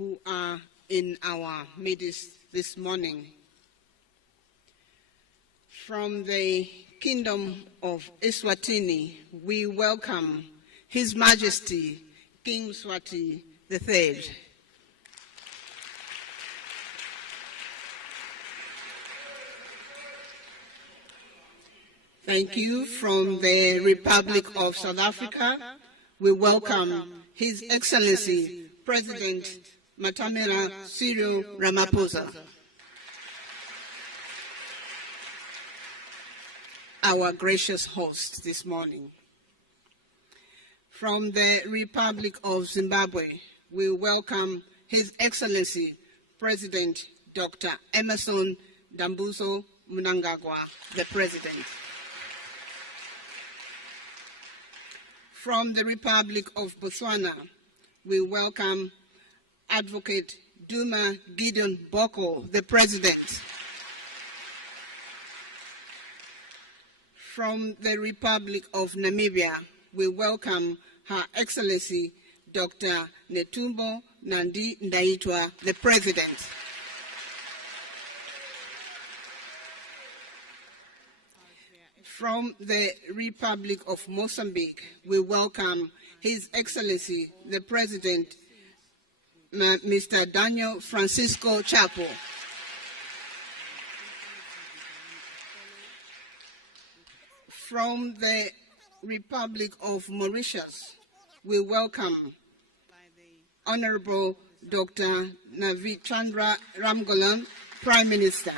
who are in our midst this morning. From the Kingdom of Eswatini, we welcome His Majesty King Mswati III. Thank you. From the Republic of South Africa, we welcome His Excellency President Matamela Cyril Ramaphosa. Our gracious host this morning. From the Republic of Zimbabwe, we welcome His Excellency President Dr. Emmerson Dambuzo Mnangagwa, the President. From the Republic of Botswana, we welcome Advocate Duma Gideon Boko, the President. From the Republic of Namibia, we welcome Her Excellency Dr. Netumbo Nandi Ndaitwah, the President. From the Republic of Mozambique, we welcome His Excellency, the President, Mr. Daniel Francisco Chapo. From the Republic of Mauritius, we welcome Honorable Dr. Navi Chandra Ramgolam, Prime Minister.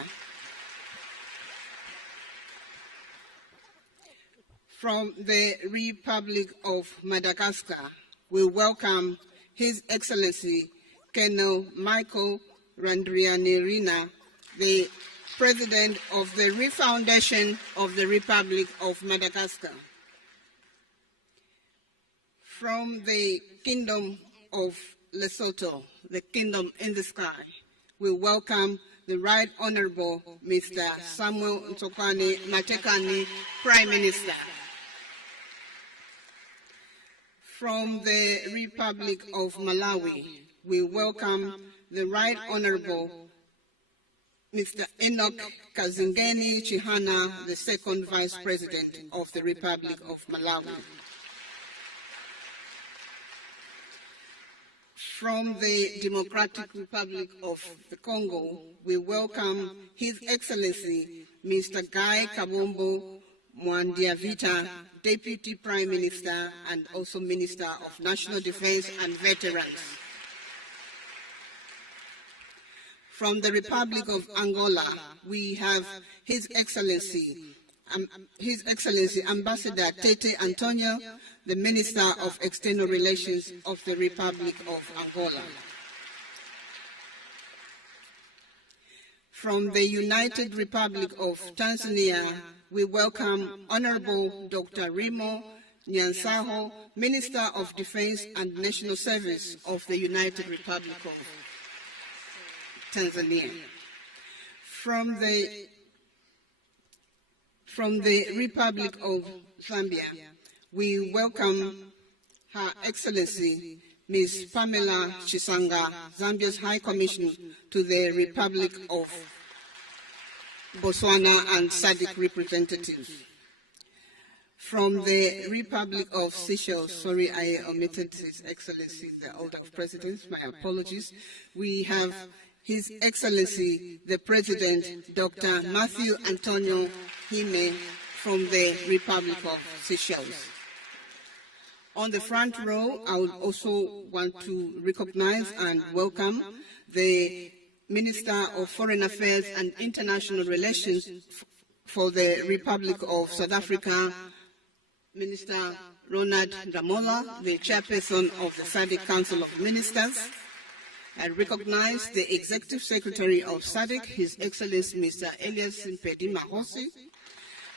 From the Republic of Madagascar, we welcome His Excellency Colonel Michael Randrianirina, the President of the Refoundation of the Republic of Madagascar. From the Kingdom of Lesotho, the Kingdom in the Sky, we welcome the Right Honorable Mr. Samuel Ntsokwani Matekane, Prime Minister. From the Republic of Malawi, we welcome the Right Honorable Mr. Enoch Kazingeni Chihana, the Second Vice President of the Republic of Malawi. From the Democratic Republic of the Congo, we welcome His Excellency Mr. Guy Kabombo Mwandiavita, Deputy Prime Minister and also Minister of National Defense and Veterans. From the Republic of Angola, we have His Excellency Ambassador Tete Antonio, the Minister of External Relations of the Republic of Angola. From the United Republic of Tanzania, we welcome Honorable Dr. Rimo Nyansaho, Minister of Defense and National Service of the United Republic of Tanzania. From the Republic of Zambia, we welcome Her Excellency Ms. Pamela Chisanga, Zambia's High Commissioner to the Republic of Botswana and SADC representatives. From the Republic of Seychelles, sorry, I omitted His Excellency, the Order of Presidents, my apologies. We have His Excellency, the President, Dr. Matthew Antonio Hime from the Republic of Seychelles. On the front row, I would also want to recognize and welcome the Minister of Foreign Affairs and International Relations for the Republic of South Africa, Minister Ronald Ramola, the Chairperson of the SADC Council of Ministers. I recognize the Executive Secretary of SADC, His Excellency Mr. Elias Mpedi Mahosi.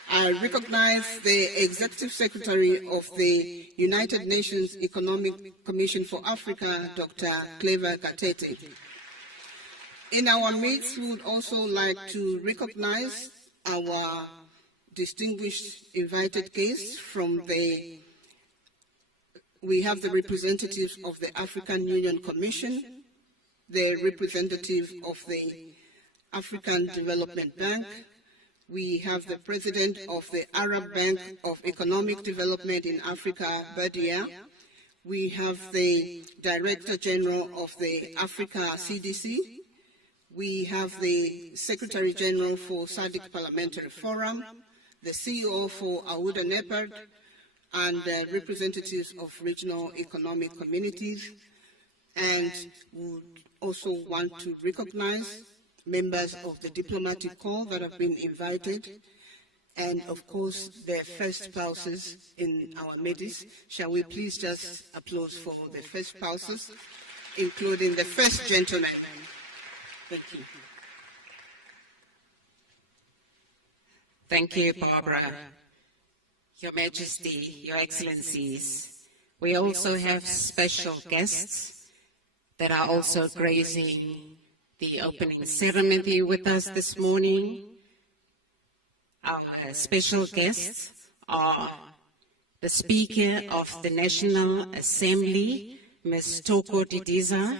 I recognize the Executive Secretary of the United Nations Economic Commission for Africa, Dr. Clever Katete. In our midst, we would also like to recognize our distinguished invited guests from we have the representatives of the African Union Commission, the representative of the African Development Bank. We have the president of the Arab Bank of Economic Development in Africa, Badia. We have the Director General of the Africa CDC. We have the Secretary General for SADC Parliamentary Forum, the CEO for Awuda NEPAD, and representatives of regional economic communities. And we also want to recognize members of the diplomatic corps that have been invited, and of course their first spouses in our midst. Shall we please just applaud for the first spouses, including the first gentleman. Thank you. Thank you, Barbara. Your Majesty, Your Excellencies, we also have special guests that are also gracing the opening ceremony with us this morning. Our special guests are the Speaker of the National Assembly, Ms. Toko Didiza,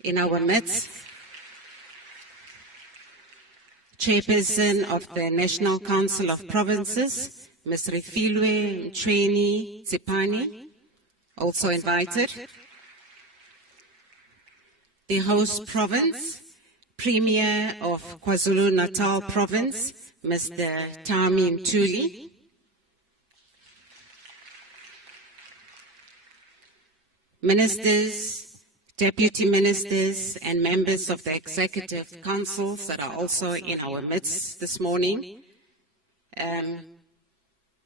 in our midst, Chairperson of the National Council of Provinces, Ms. Refilwe Mchweni Tsipani, also invited. The host province, Premier of KwaZulu-Natal Province, Mr. Tami Mtuli. Ministers, Deputy Ministers, and members of the Executive Councils that are also in our midst this morning.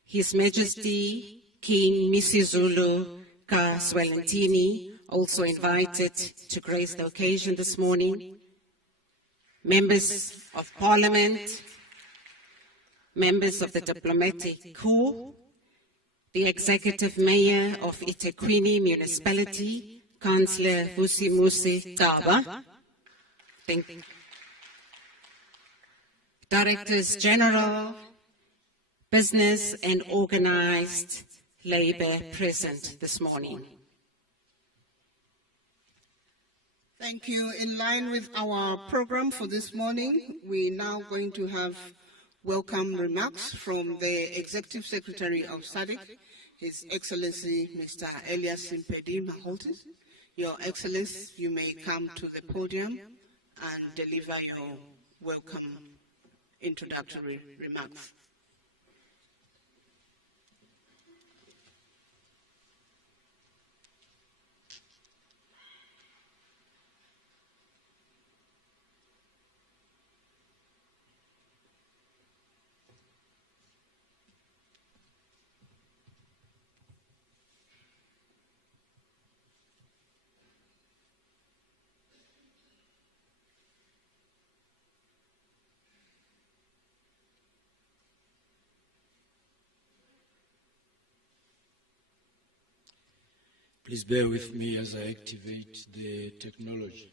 His Majesty King Misizulu Ka Swelentini, also invited to grace the occasion this morning. Members of Parliament, members of the Diplomatic Corps, the Executive Mayor of eThekwini Municipality, Councillor Vusimusi Taba. Thank you. Directors General, Business and Organized Labour present this morning. Thank you. In line with our program for this morning, we're now going to have welcome remarks from the Executive Secretary of SADC, His Excellency Mr. Elias Simpedi Maholtis. Your Excellency, you may come to the podium and deliver your welcome introductory remarks. Please bear with me as I activate the technology.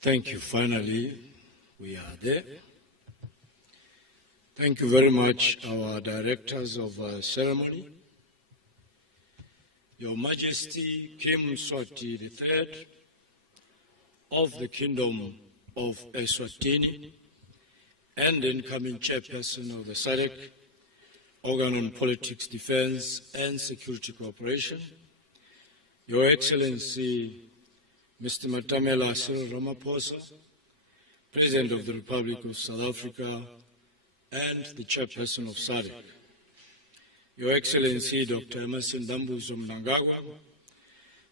Thank you. Finally, we are there. Thank you very much, our directors of ceremony, Your Majesty Kim Mswati III of the Kingdom of Eswatini and incoming chairperson of the SADC, Organ on Politics, Defense and Security Cooperation, Your Excellency Mr. Matamela Cyril Ramaphosa, President of the Republic of South Africa and the Chairperson of SADC, Your Excellency Dr. Emerson Dambuzo Mnangagwa,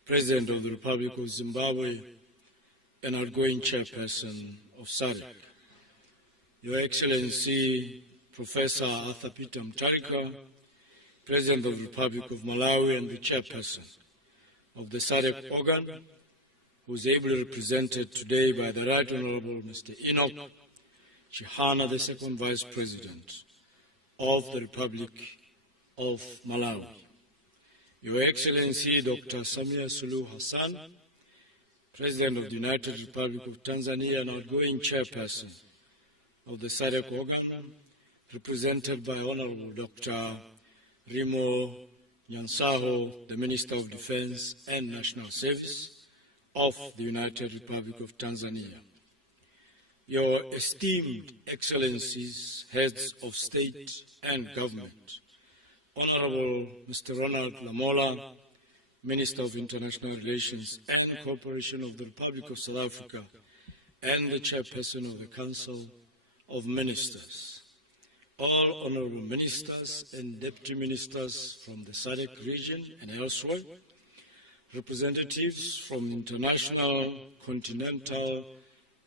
President of the Republic of Zimbabwe and outgoing Chairperson of SADC, Your Excellency Professor Arthur Peter Mutharika, President of the Republic of Malawi and the Chairperson of the SADC organ, who is ably represented today by the Right Honorable Mr. Enoch Chihana, the Second Vice President of the Republic of Malawi. Your Excellency Dr. Samia Suluhu Hassan, President of the United Republic of Tanzania and outgoing Chairperson of the SADC organ, represented by Honorable Dr. Rimo Nyansaho, the Minister of Defense and National Service of the United Republic of Tanzania. Your esteemed Excellencies, Heads of State and Government, Honorable Mr. Ronald Lamola, Minister of International Relations and Cooperation of the Republic of South Africa and the Chairperson of the Council of Ministers, all Honorable Ministers and Deputy Ministers from the SADC region and elsewhere, representatives from international, continental,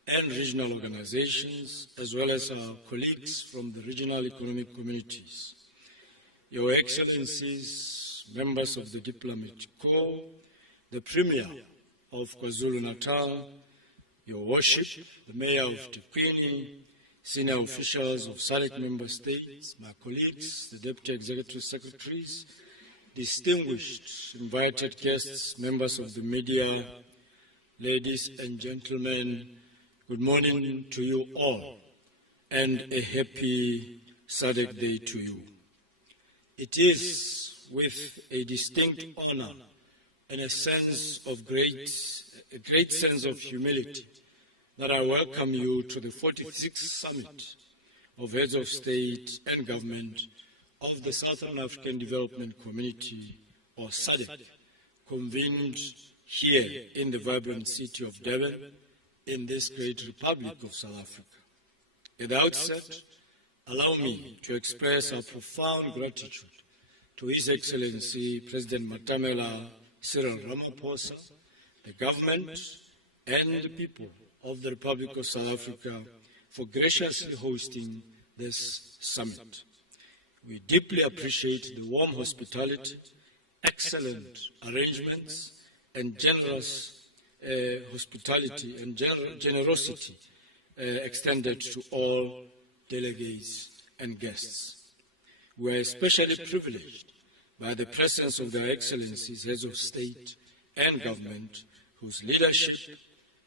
and regional organizations, as well as our colleagues from the regional economic communities, Your Excellencies, members of the Diplomatic Corps, the Premier of KwaZulu-Natal, Your Worship, the Mayor of Tekwini, senior officials of SADC member states, my colleagues, the Deputy Executive Secretaries, distinguished invited guests, members of the media, ladies and gentlemen, good morning to you all, and a happy SADC Day to you. It is with a distinct honor and a great sense of humility that I welcome you to the 46th Summit of Heads of State and Government of the Southern African Development Community, or SADC, convened here in the vibrant city of Durban, in this great Republic of South Africa. At the outset, allow me to express our profound gratitude to His Excellency President Matamela Cyril Ramaphosa, the government, and the people of the Republic of South Africa for graciously hosting this summit. We deeply appreciate the warm hospitality, excellent arrangements, and generous hospitality and generosity extended to all delegates and guests. We are especially privileged by the presence of their Excellencies, Heads of State and Government, whose leadership,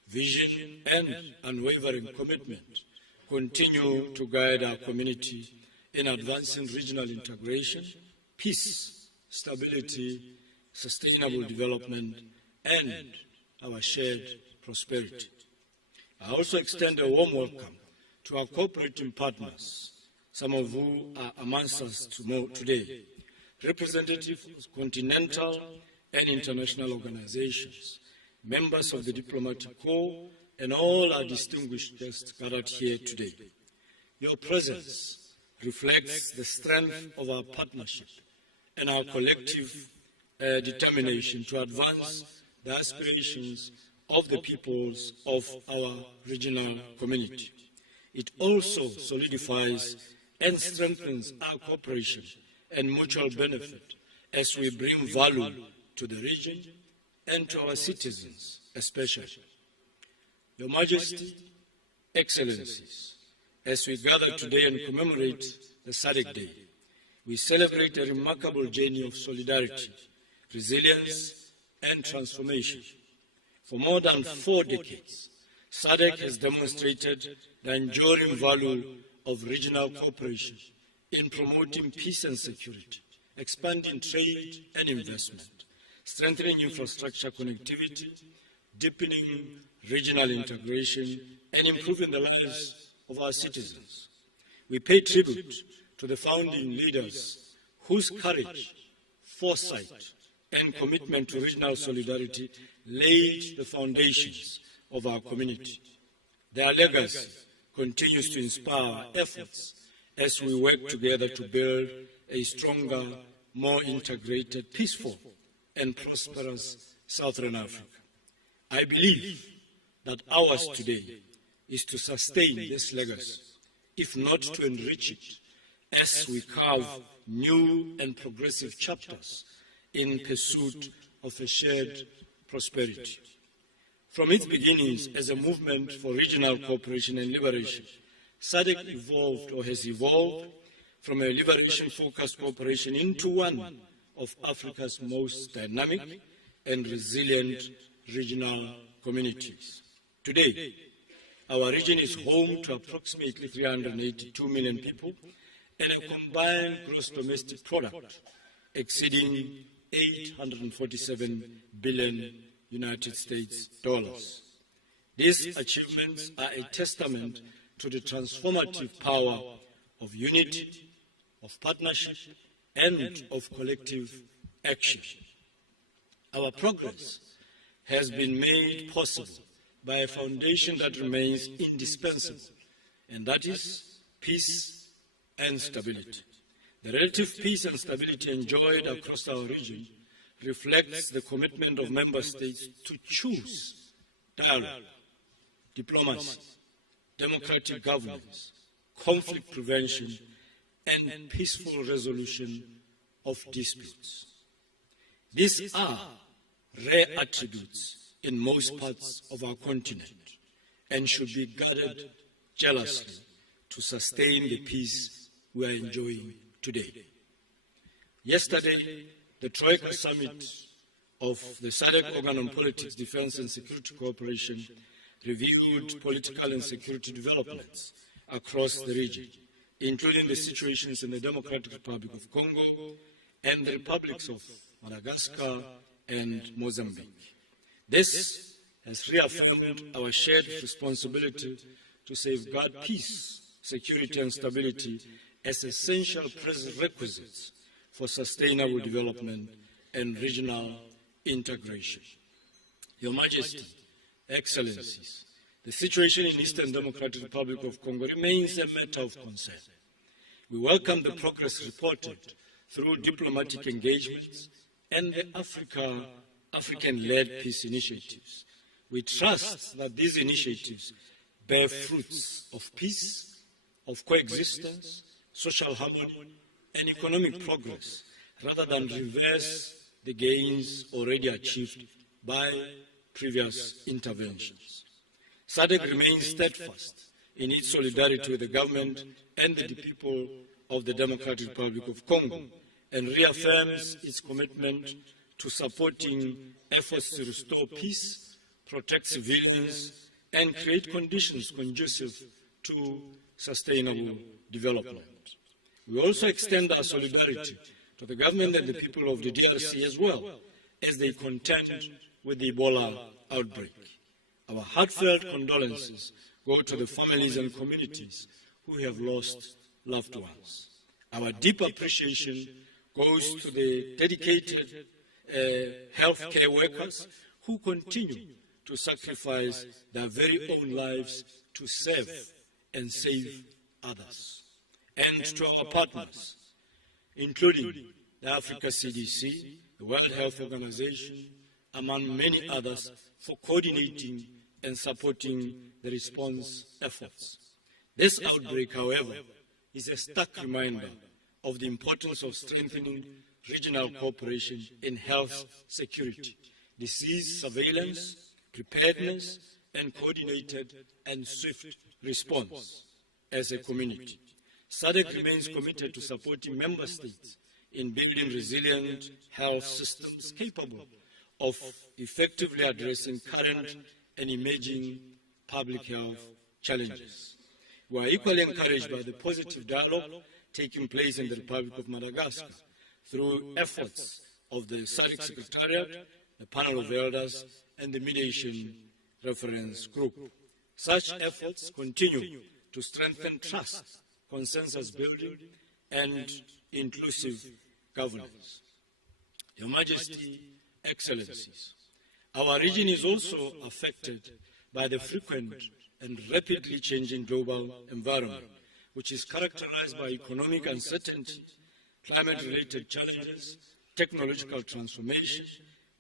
vision, and unwavering commitment continue to guide our community in advancing regional integration, peace, stability, sustainable development, and our shared prosperity. I also extend a warm welcome to our cooperating partners, some of whom are amongst us today, representatives of continental and international organizations, members of the Diplomatic Corps, and all our distinguished guests gathered here today. Your presence reflects the strength of our partnership and our collective determination to advance the aspirations of the peoples of our regional community. It also solidifies and strengthens our cooperation and mutual benefit as we bring value to the region and to our citizens especially. Your Majesty, Excellencies, as we gather today and commemorate the SADC Day, we celebrate a remarkable journey of solidarity, resilience, and transformation. For more than 4 decades, SADC has demonstrated the enduring value of regional cooperation in promoting peace and security, expanding trade and investment, strengthening infrastructure connectivity, deepening regional integration, and improving the lives of our citizens. We pay tribute to the founding leaders whose courage, foresight, and commitment to regional solidarity laid the foundations of our community. Their legacy continues to inspire our efforts as we work together to build a stronger, more integrated, peaceful, and prosperous Southern Africa. I believe that ours today is to sustain this legacy, if not to enrich it, as we carve new and progressive chapters in pursuit of a shared prosperity. From its beginnings as a movement for regional cooperation and liberation, SADC evolved or has evolved from a liberation-focused cooperation into one of Africa's most dynamic and resilient regional communities. Today, our region is home to approximately 382 million people and a combined gross domestic product exceeding 847 billion United States dollars. These achievements are a testament to the transformative power of unity, of partnership, and of collective action. Our progress has been made possible by a foundation that remains indispensable, and that is peace and stability. The relative peace and stability enjoyed across our region reflects the commitment of member states to choose dialogue, diplomacy, democratic governance, conflict prevention, and peaceful resolution of disputes. These are rare attributes in most parts of our continent and should be guarded jealously to sustain the peace we are enjoying today. Yesterday, the Troika Summit of the SADC Organ on Politics, Defense and Security Cooperation reviewed political and security developments across the region, including the situations in the Democratic Republic of Congo and the republics of Madagascar and Mozambique. This has reaffirmed our shared responsibility to safeguard peace, security and stability as essential prerequisites for sustainable development and regional integration. Your Majesty, Excellencies, the situation in Eastern Democratic Republic of Congo remains a matter of concern. We welcome the progress reported through diplomatic engagements and the African-led peace initiatives. We trust that these initiatives bear fruits of peace, of coexistence, social harmony, and economic progress, rather than reverse the gains already achieved by previous interventions. SADC remains steadfast in its solidarity with the government and the people of the Democratic Republic of Congo and reaffirms its commitment to supporting efforts to restore peace, protect civilians, and create conditions conducive to sustainable development. We also extend our solidarity to the government and the people of the DRC as well as they contend with the Ebola outbreak. Our heartfelt condolences go to the families and communities who have lost loved ones. Our deep appreciation goes to the dedicated healthcare workers who continue to sacrifice their very own lives to serve and save others. And to our partners, including the Africa CDC, the World Health Organization, among many others, for coordinating and supporting the response efforts. This outbreak, however, is a stark reminder of the importance of strengthening regional cooperation in health security, disease surveillance, preparedness, and coordinated and swift response as a community. SADC remains committed to supporting member states in building resilient health systems capable of effectively addressing current and emerging public health challenges. We are equally encouraged by the positive dialogue taking place in the Republic of Madagascar through efforts of the SADC Secretariat, the Panel of Elders, and the Mediation Reference Group. Such efforts continue to strengthen trust, consensus building, and inclusive governance. Your Majesty, Excellencies, our region is also affected by the frequent and rapidly changing global environment, which is characterized by economic uncertainty, climate-related challenges, technological transformation,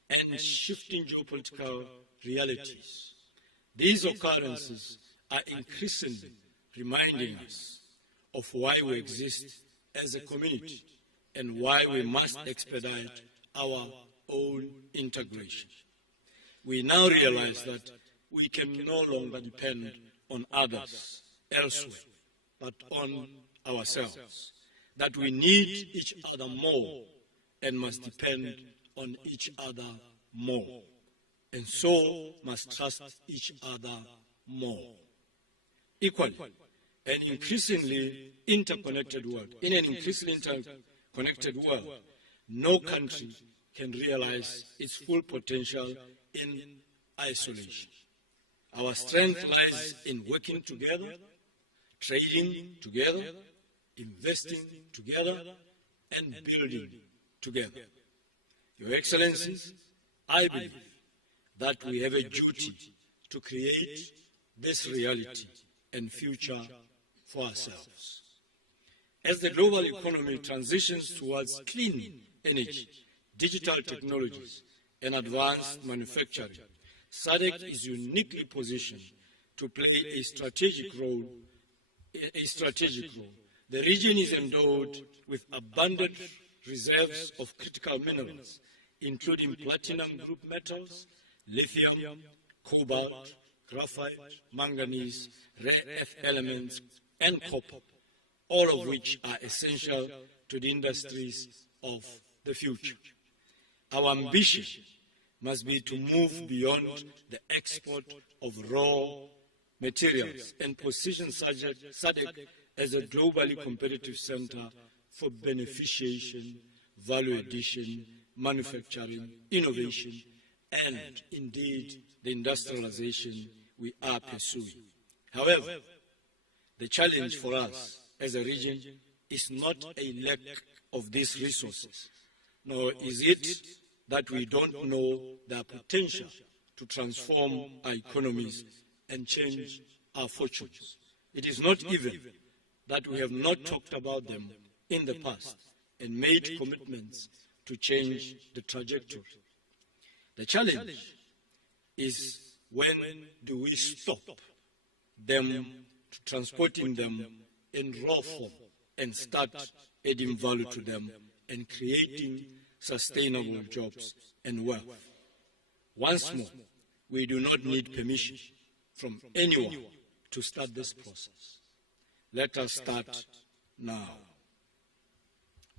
and shifting geopolitical realities. These occurrences are increasingly reminding us of why we exist as a community and why we must expedite our own integration. We now realize that we can no longer depend on others elsewhere, but on ourselves, that we need each other more and must depend on each other more, and so must trust each other more. Equally, in an increasingly interconnected world, no country can realize its full potential in isolation. Our strength lies in working together, trading together, investing together, and building together. Your Excellencies, I believe that we have a duty to create this reality and future for ourselves. As the global economy transitions towards clean energy, digital technologies, and advanced manufacturing, SADC is uniquely positioned to play a strategic role. The region is endowed with abundant reserves of critical minerals, including platinum group metals, lithium, cobalt, graphite, manganese, rare earth elements, and copper, all of which are essential to the industries of the future. Our ambition must be to move beyond the export of raw materials and position SADC as a globally competitive center for beneficiation, value addition, manufacturing, innovation, and indeed the industrialization we are pursuing. However, the challenge for us as a region is not a lack of these resources, nor is it that we don't know their potential to transform our economies and change our fortunes. It is not even that we have not talked about them in the past and made commitments to change the trajectory. The challenge is, when do we stop them transporting them in raw form and start adding value to them and creating sustainable jobs and wealth? Once more, we do not need permission from anyone to start this process. Let us start now.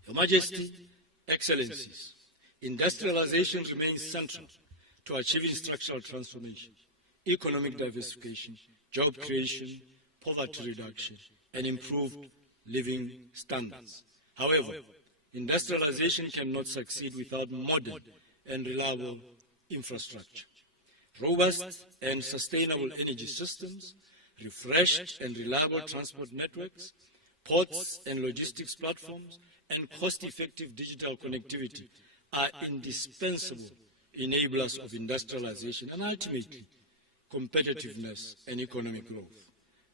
Your Majesty, Excellencies, industrialization remains central to achieving structural transformation, economic diversification, job creation, poverty reduction, and improved living standards. However, industrialization cannot succeed without modern and reliable infrastructure. Robust and sustainable energy systems, refreshed and reliable transport networks, ports and logistics platforms, and cost-effective digital connectivity are indispensable enablers of industrialization and ultimately competitiveness and economic growth.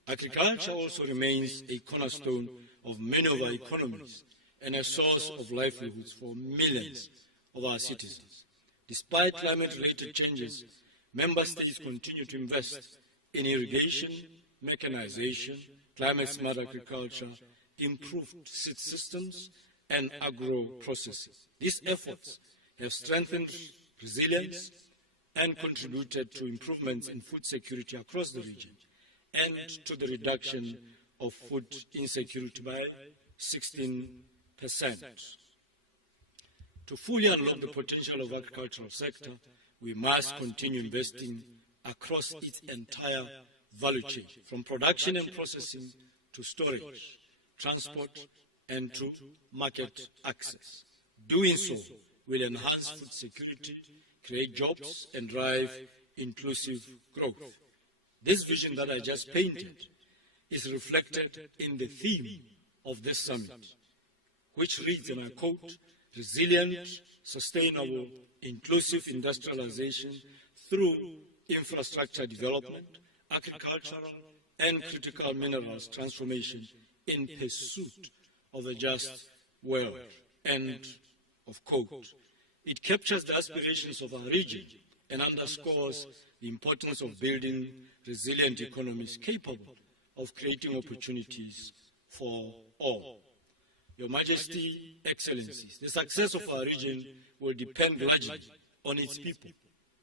Agriculture also remains a cornerstone of many of our economies and a source of livelihoods for millions of our citizens. Despite climate-related changes, member states continue to invest in irrigation, mechanization, climate-smart agriculture, improved seed systems, and agro-processing. These efforts have strengthened resilience and contributed to improvements in food security across the region and to the reduction of food insecurity by 16%. To fully unlock the potential of the agricultural sector, we must continue investing across its entire value chain, from production and processing to storage, transport, and to market access. Doing so will enhance food security, create jobs, and drive inclusive growth. This vision that I just painted is reflected in the theme of this summit, which reads, and I quote, "Resilient, sustainable, inclusive industrialization through infrastructure development, agricultural and critical minerals transformation in pursuit of a just world." End of quote. It captures the aspirations of our region and underscores the importance of building resilient economies capable of creating opportunities for all. Your Majesty, Excellencies, the success of our region will depend largely on its people,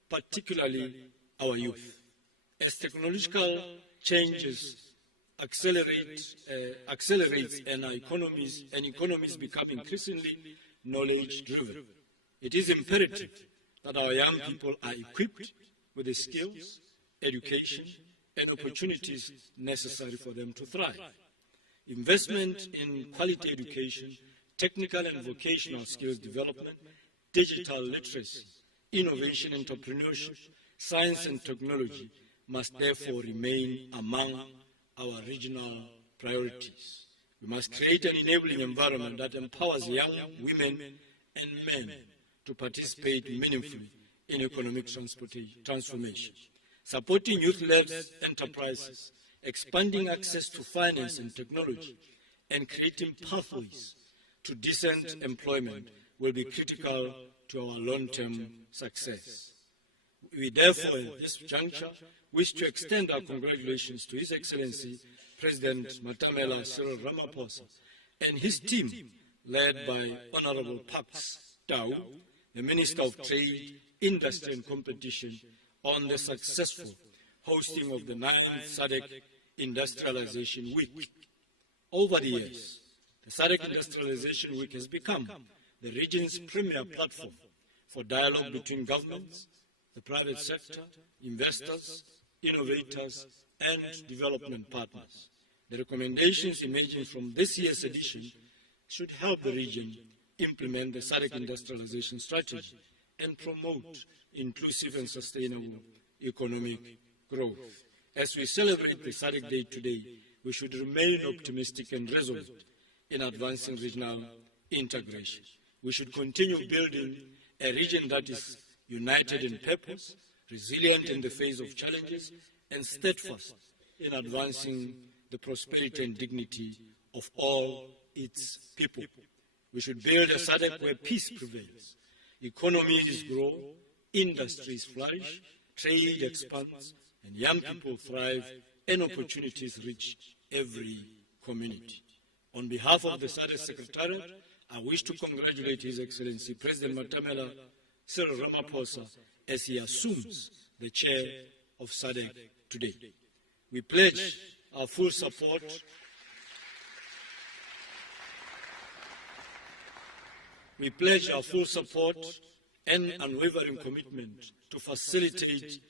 particularly our youth. As technological changes accelerates and economies become increasingly knowledge-driven, it is imperative that our young people are equipped with the skills, education, and opportunities necessary for them to thrive. Investment in quality education, technical and vocational skills development, digital literacy, innovation, entrepreneurship, science and technology must therefore remain among our regional priorities. We must create an enabling environment that empowers young women and men to participate meaningfully in economic transformation. Supporting youth-led enterprises, expanding access to finance and technology, and creating pathways to decent employment will be critical to our long-term success. We therefore, at this juncture, wish to extend our congratulations to His Excellency President Matamela Cyril Ramaphosa and his team, led by Honorable Pax Tau, the Minister of Trade, Industry and Competition, on the successful hosting of the 9th SADC Industrialization Week. Over the years, the SADC Industrialization Week has become the region's premier platform for dialogue between governments, the private sector, investors, innovators, and development partners. The recommendations emerging from this year's edition should help the region implement the SADC industrialization strategy and promote inclusive and sustainable economic growth. As we celebrate the SADC Day today, we should remain optimistic and resolute in advancing regional integration. We should continue building a region that is united in purpose, resilient in the face of challenges, and steadfast in advancing the prosperity and dignity of all its people. We should build a SADC where peace prevails, economies grow, industries flourish, trade expands, and young people thrive, and opportunities reach every community. On behalf of the SADC Secretariat, I wish to congratulate His Excellency President Matamela Cyril Ramaphosa as he assumes the chair of SADC today. We pledge our full support and unwavering commitment to facilitate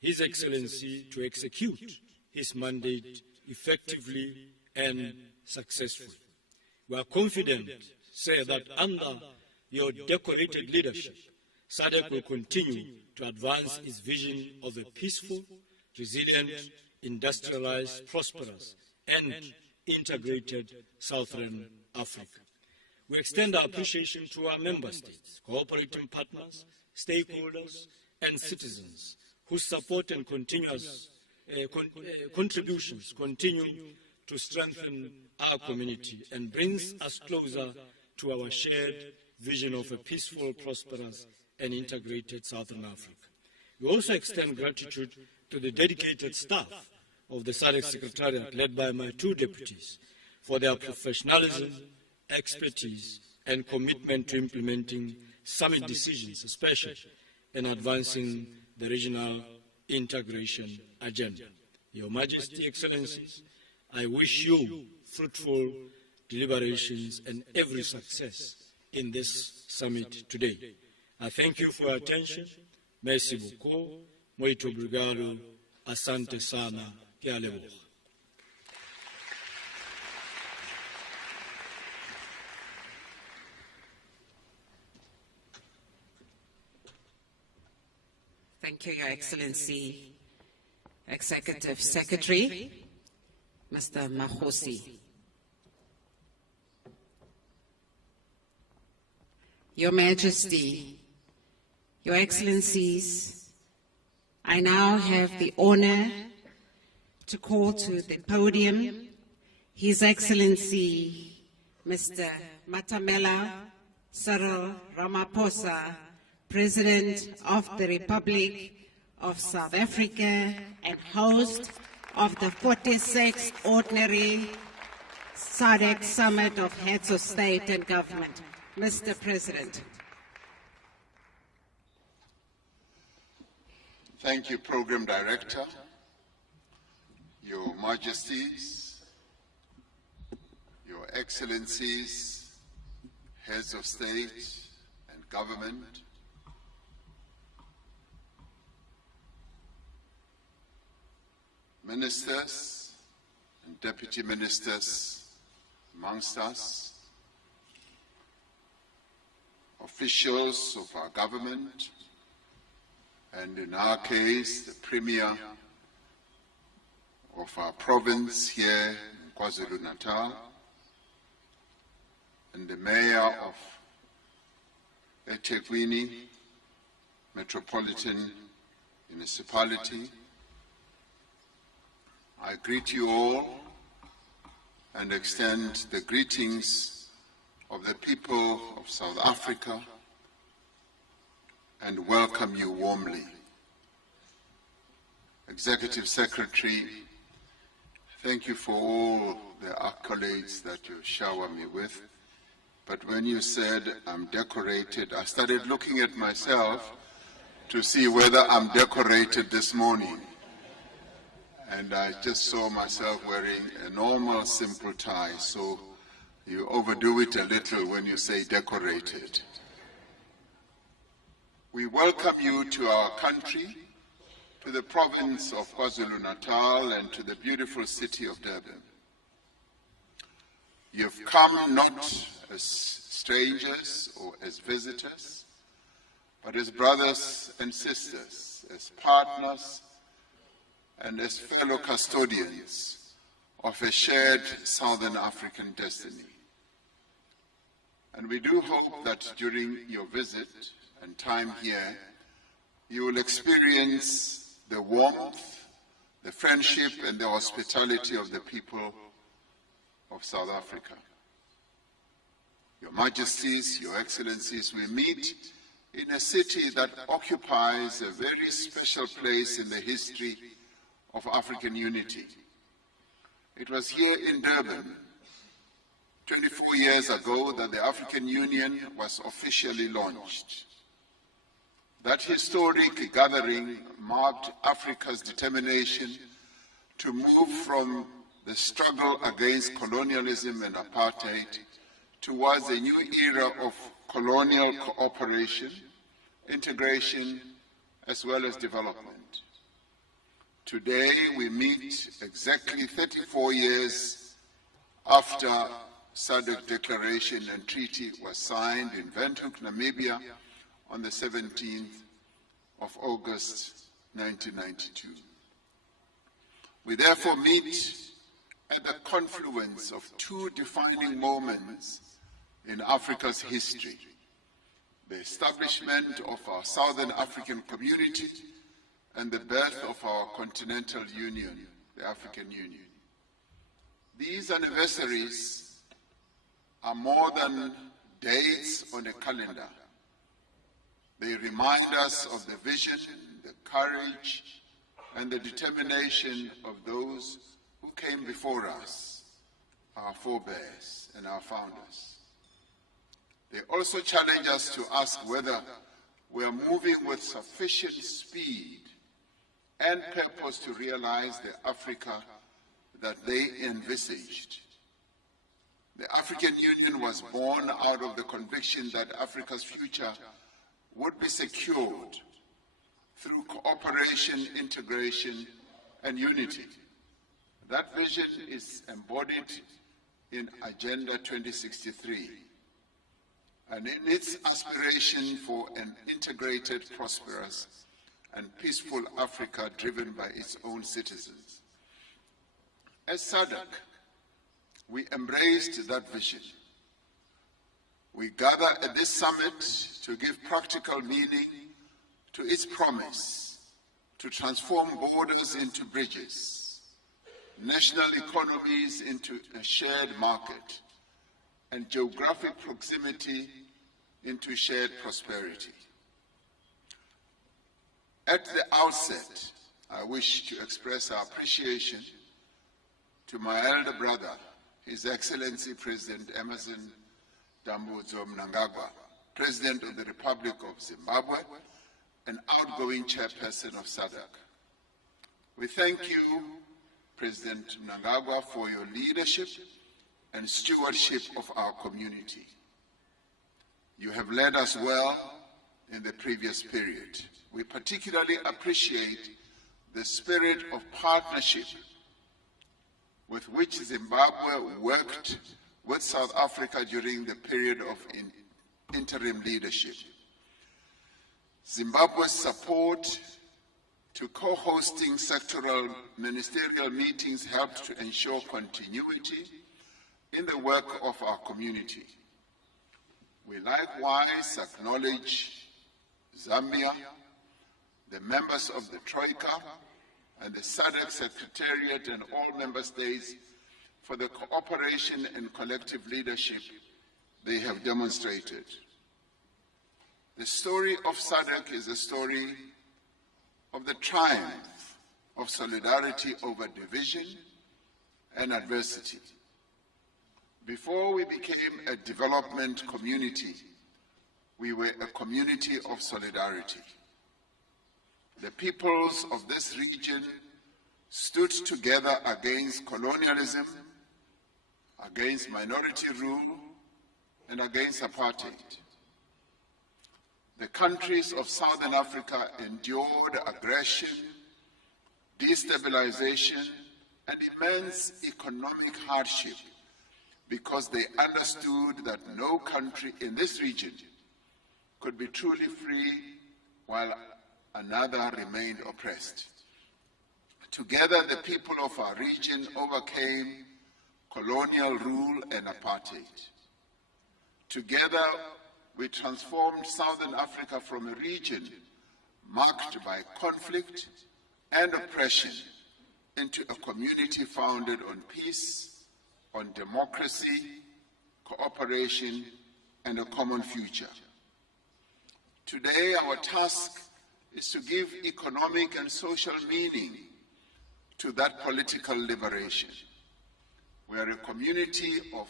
His Excellency to execute his mandate effectively and successfully. We are confident, sir, that under your decorated leadership, SADC will continue to advance its vision of a peaceful, resilient, industrialized, prosperous, and integrated Southern Africa. We extend our appreciation to our member states, cooperating partners, stakeholders, and citizens whose support and contributions continue to strengthen our community and brings us closer to our shared vision of a peaceful, prosperous, and integrated Southern Africa. We also extend gratitude to the dedicated staff of the SADC Secretariat, led by my two deputies, for their professionalism, expertise, and commitment to implementing summit decisions, especially in advancing the regional integration agenda. Your Majesty, Excellencies, I wish you fruitful deliberations and every success in this summit today. I thank you for your attention. Merci beaucoup. Muito obrigado. Asante sana. Ke a leboga. Thank you, Your Excellency, Executive Secretary, Mr. Mahosi. Your Majesty, Your Excellencies, I now have the honor to call to the podium His Excellency, Mr. Matamela Cyril Ramaphosa, President of the Republic of South Africa and host of the 46th Ordinary SADC Summit of Heads of State and Government. Mr. President. Thank you, Program Director, Your Majesties, Your Excellencies, Heads of State and Government, Ministers and Deputy Ministers amongst us, officials of our government, and in our case, the Premier of our province here in KwaZulu-Natal, and the Mayor of eThekwini Metropolitan Municipality. I greet you all and extend the greetings of the people of South Africa and welcome you warmly. Executive Secretary, thank you for all the accolades that you shower me with. But when you said I'm decorated, I started looking at myself to see whether I'm decorated this morning. And I just saw myself wearing a normal, simple tie, so you overdo it a little when you say decorated. We welcome you to our country, to the province of KwaZulu-Natal, and to the beautiful city of Durban. You've come not as strangers or as visitors, but as brothers and sisters, as partners, and as fellow custodians of a shared Southern African destiny. And we do hope that during your visit and time here, you will experience the warmth, the friendship, and the hospitality of the people of South Africa. Your Majesties, Your Excellencies, we meet in a city that occupies a very special place in the history of African unity. It was here in Durban, 24 years ago, that the African Union was officially launched. That historic gathering marked Africa's determination to move from the struggle against colonialism and apartheid towards a new era of colonial cooperation, integration, as well as development. Today, we meet exactly 34 years after SADC Declaration and Treaty was signed in Windhoek, Namibia, on the 17th of August, 1992. We therefore meet at the confluence of two defining moments in Africa's history: the establishment of our Southern African community and the birth of our continental union, the African Union. These anniversaries are more than dates on a calendar. They remind us of the vision, the courage, and the determination of those who came before us, our forebears and our founders. They also challenge us to ask whether we are moving with sufficient speed and purpose to realize the Africa that they envisaged. The African Union was born out of the conviction that Africa's future would be secured through cooperation, integration, and unity. That vision is embodied in Agenda 2063, and in its aspiration for an integrated, prosperous, and peaceful Africa driven by its own citizens. As SADC, we embraced that vision. We gather at this summit to give practical meaning to its promise to transform borders into bridges, national economies into a shared market, and geographic proximity into shared prosperity. At the outset, I wish to express our appreciation to my elder brother, His Excellency President Emerson Dambudzo Mnangagwa, President of the Republic of Zimbabwe and outgoing chairperson of SADC. We thank you, President Mnangagwa, for your leadership and stewardship of our community. You have led us well in the previous period. We particularly appreciate the spirit of partnership with which Zimbabwe worked with South Africa during the period of interim leadership. Zimbabwe's support to co-hosting sectoral ministerial meetings helped to ensure continuity in the work of our community. We likewise acknowledge Zambia, the members of the Troika, and the SADC Secretariat and all member states for the cooperation and collective leadership they have demonstrated. The story of SADC is a story of the triumph of solidarity over division and adversity. Before we became a development community, we were a community of solidarity. The peoples of this region stood together against colonialism, against minority rule, and against apartheid. The countries of Southern Africa endured aggression, destabilization, and immense economic hardship because they understood that no country in this region could be truly free while another remained oppressed. Together, the people of our region overcame colonial rule and apartheid. Together, we transformed Southern Africa from a region marked by conflict and oppression into a community founded on peace, on democracy, cooperation, and a common future. Today, our task is to give economic and social meaning to that political liberation. We are a community of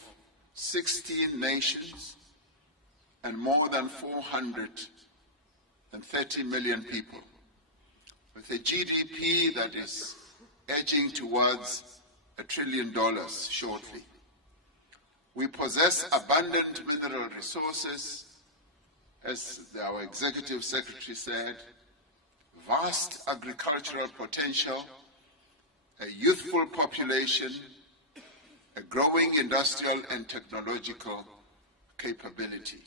16 nations and more than 430 million people, with a GDP that is edging towards $1 trillion shortly. We possess abundant mineral resources, as our Executive Secretary said, vast agricultural potential, a youthful population, a growing industrial and technological capability.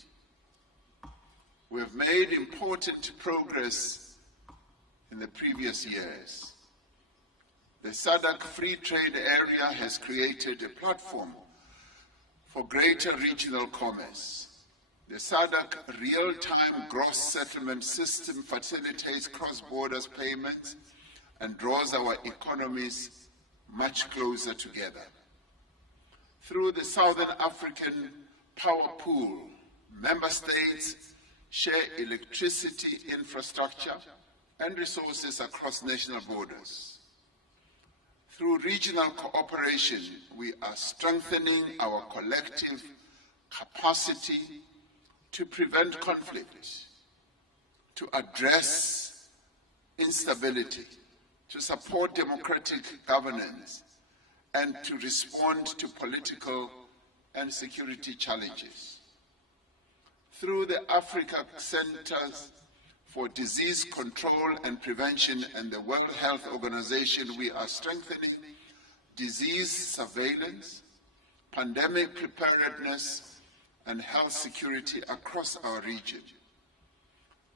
We have made important progress in the previous years. The SADC Free Trade Area has created a platform for greater regional commerce. The SADC Real-Time Gross Settlement System facilitates cross-border payments and draws our economies much closer together. Through the Southern African Power Pool, member states share electricity infrastructure and resources across national borders. Through regional cooperation, we are strengthening our collective capacity to prevent conflict, to address instability, to support democratic governance, and to respond to political and security challenges. Through the Africa Centers for Disease Control and Prevention and the World Health Organization, we are strengthening disease surveillance, pandemic preparedness, and health security across our region.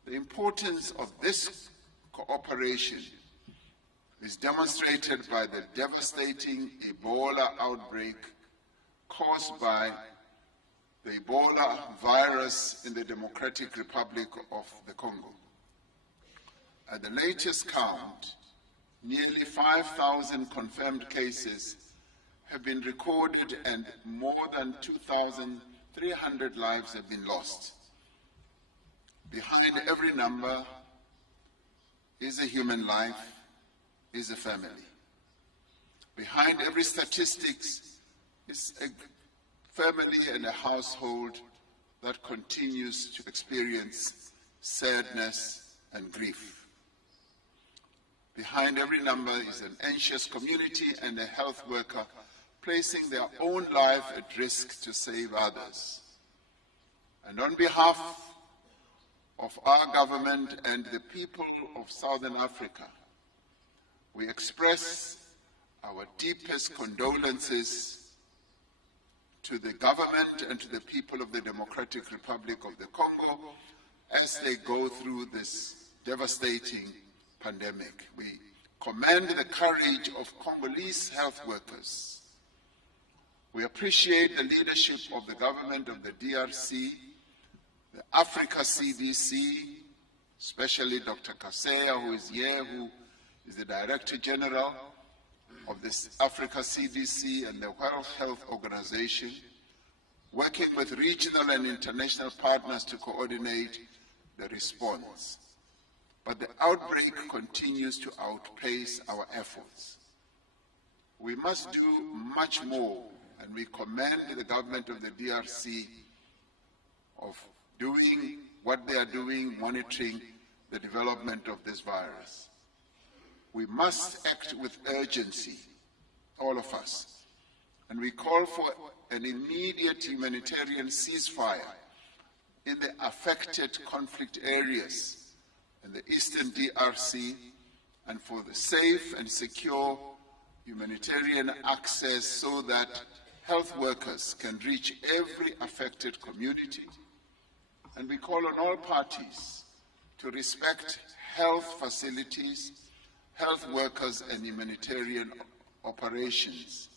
The importance of this cooperation is demonstrated by the devastating Ebola outbreak caused by the Ebola virus in the Democratic Republic of the Congo. At the latest count, nearly 5,000 confirmed cases have been recorded and more than 2,300 lives have been lost. Behind every number is a human life, is a family. Behind every statistics is a family and a household that continues to experience sadness and grief. Behind every number is an anxious community and a health worker placing their own life at risk to save others. And on behalf of our government and the people of Southern Africa, we express our deepest condolences to the government and to the people of the Democratic Republic of the Congo as they go through this devastating pandemic. We commend the courage of Congolese health workers. We appreciate the leadership of the government of the DRC, the Africa CDC, especially Dr. Kaseya, who is here, who is the Director General of this Africa CDC and the World Health Organization, working with regional and international partners to coordinate the response. But the outbreak continues to outpace our efforts. We must do much more, and we commend the government of the DRC of doing what they are doing, monitoring the development of this virus. We must act with urgency, all of us, and we call for an immediate humanitarian ceasefire in the affected conflict areas in the Eastern DRC, and for the safe and secure humanitarian access so that health workers can reach every affected community. And we call on all parties to respect health facilities, health workers, and humanitarian operations.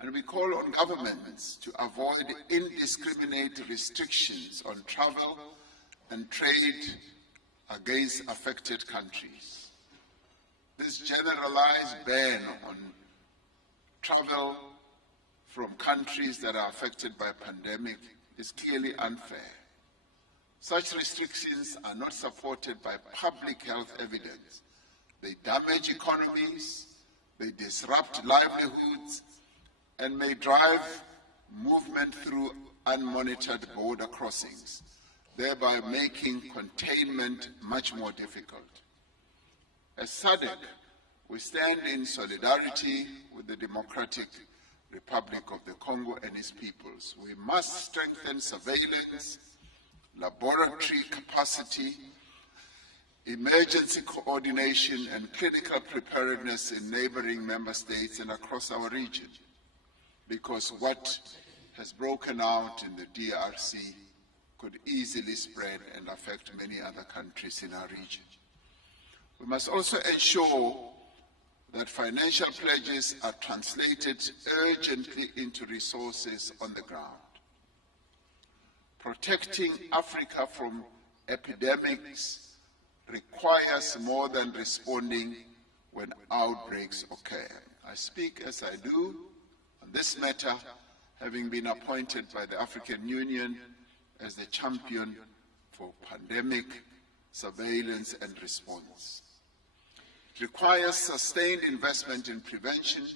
And we call on governments to avoid indiscriminate restrictions on travel and trade against affected countries. This generalized ban on travel from countries that are affected by a pandemic is clearly unfair. Such restrictions are not supported by public health evidence. They damage economies, they disrupt livelihoods, and may drive movement through unmonitored border crossings, thereby making containment much more difficult. As SADC, we stand in solidarity with the Democratic Republic of the Congo and its peoples. We must strengthen surveillance, laboratory capacity, emergency coordination, and clinical preparedness in neighboring member states and across our region, because what has broken out in the DRC could easily spread and affect many other countries in our region. We must also ensure that financial pledges are translated urgently into resources on the ground. Protecting Africa from epidemics requires more than responding when outbreaks occur. I speak as I do on this matter, having been appointed by the African Union as the champion for pandemic surveillance and response. It requires sustained investment in prevention,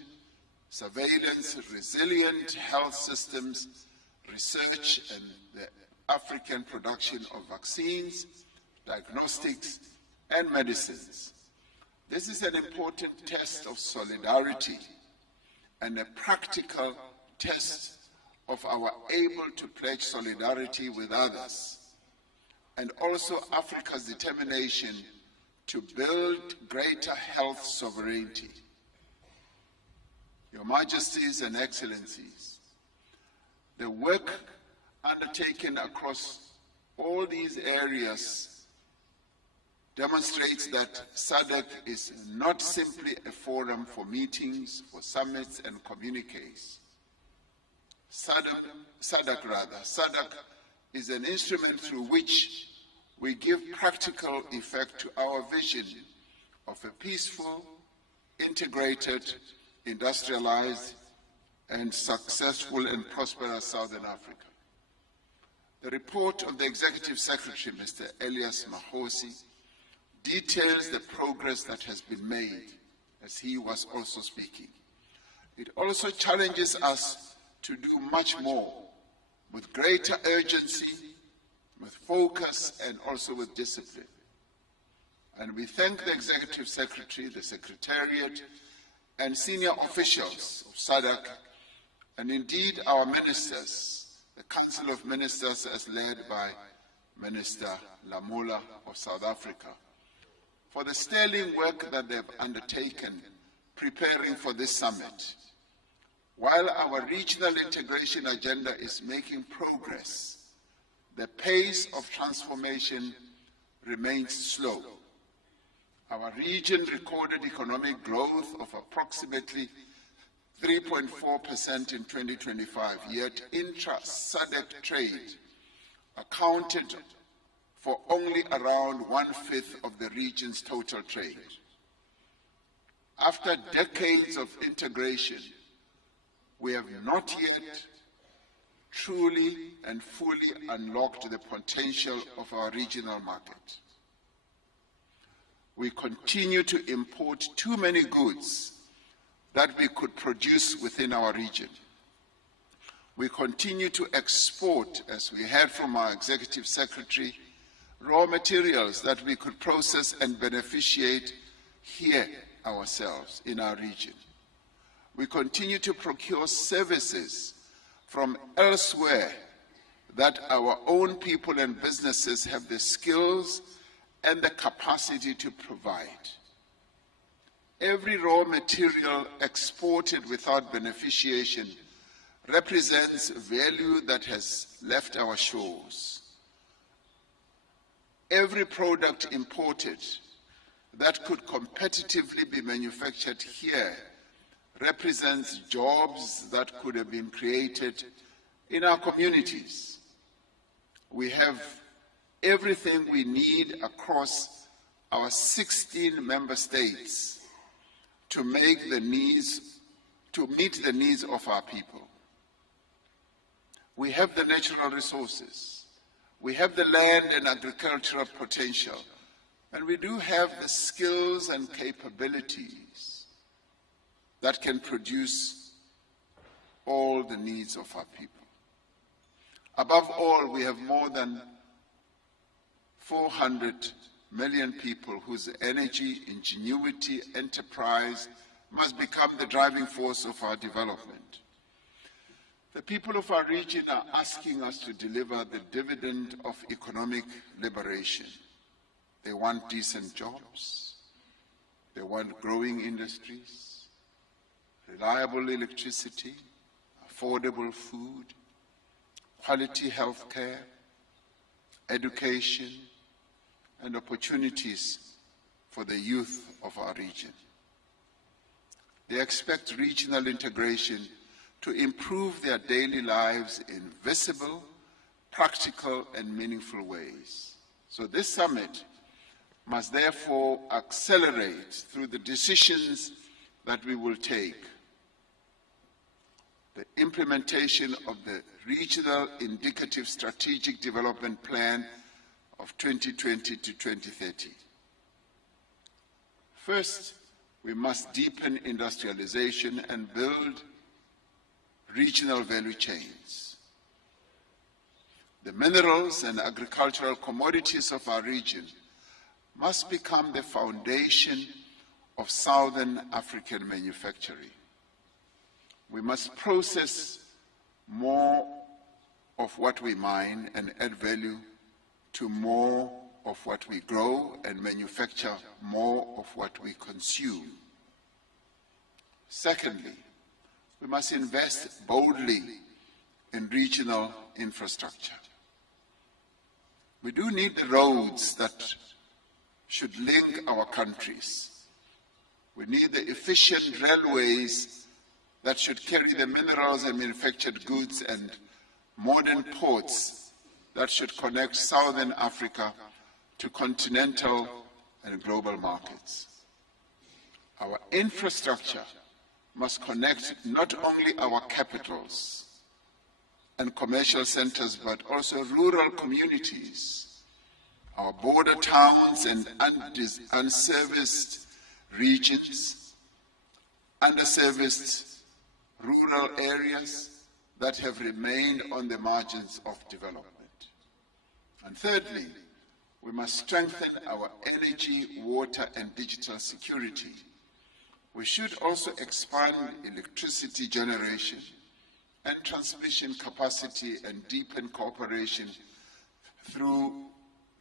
surveillance, resilient health systems, research, and the African production of vaccines, diagnostics, and medicines. This is an important test of solidarity and a practical test of our able to pledge solidarity with others, and also Africa's determination to build greater health sovereignty. Your Majesties and Excellencies, the work undertaken across all these areas demonstrates that SADC is not simply a forum for meetings, for summits and communiques. SADC is an instrument through which we give practical effect to our vision of a peaceful, integrated, industrialized, and successful and prosperous Southern Africa. The report of the Executive Secretary, Mr. Elias Mahosi, details the progress that has been made, as he was also speaking. It also challenges us to do much more with greater urgency, with focus, and also with discipline. And we thank the Executive Secretary, the Secretariat, and senior officials of SADC, and indeed our ministers, the Council of Ministers as led by Minister Lamola of South Africa, for the sterling work that they have undertaken preparing for this summit. While our regional integration agenda is making progress, the pace of transformation remains slow. Our region recorded economic growth of approximately 3.4% in 2025, yet intra-SADC trade accounted for only around 1/5 of the region's total trade. After decades of integration, we have not yet truly and fully unlocked the potential of our regional market. We continue to import too many goods that we could produce within our region. We continue to export, as we heard from our Executive Secretary, raw materials that we could process and beneficiate here ourselves in our region. We continue to procure services from elsewhere that our own people and businesses have the skills and the capacity to provide. Every raw material exported without beneficiation represents value that has left our shores. Every product imported that could competitively be manufactured here represents jobs that could have been created in our communities. We have everything we need across our 16 member states to meet the needs of our people. We have the natural resources, we have the land and agricultural potential, and we do have the skills and capabilities that can produce all the needs of our people. Above all, we have more than 400 million people whose energy, ingenuity, enterprise must become the driving force of our development. The people of our region are asking us to deliver the dividend of economic liberation. They want decent jobs, they want growing industries, reliable electricity, affordable food, quality health care, education, and opportunities for the youth of our region. They expect regional integration to improve their daily lives in visible, practical, and meaningful ways. So this summit must therefore accelerate through the decisions that we will take. The implementation of the Regional Indicative Strategic Development Plan of 2020 to 2030. First, we must deepen industrialization and build regional value chains. The minerals and agricultural commodities of our region must become the foundation of Southern African manufacturing. We must process more of what we mine and add value to more of what we grow and manufacture more of what we consume. Secondly, we must invest boldly in regional infrastructure. We do need the roads that should link our countries. We need the efficient railways that should carry the minerals and manufactured goods, and modern ports that should connect Southern Africa to continental and global markets. Our infrastructure must connect not only our capitals and commercial centers, but also rural communities, our border towns and unserviced regions, underserviced rural areas that have remained on the margins of development. And thirdly, we must strengthen our energy, water, and digital security. We should also expand electricity generation and transmission capacity and deepen cooperation through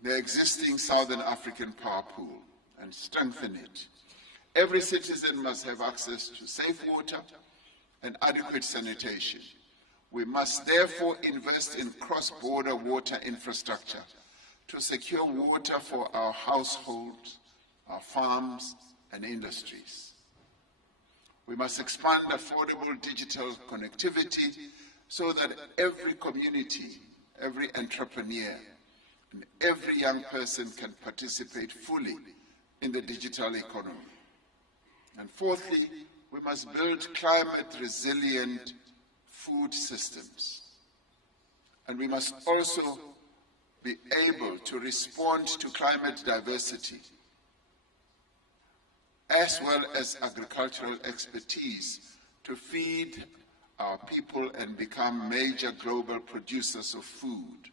the existing Southern African power pool and strengthen it. Every citizen must have access to safe water and adequate sanitation. We must therefore invest in cross-border water infrastructure to secure water for our households, our farms, and industries. We must expand affordable digital connectivity so that every community, every entrepreneur, and every young person can participate fully in the digital economy. And fourthly, we must build climate-resilient food systems. And we must also be able to respond to climate diversity, as well as agricultural expertise to feed our people and become major global producers of food.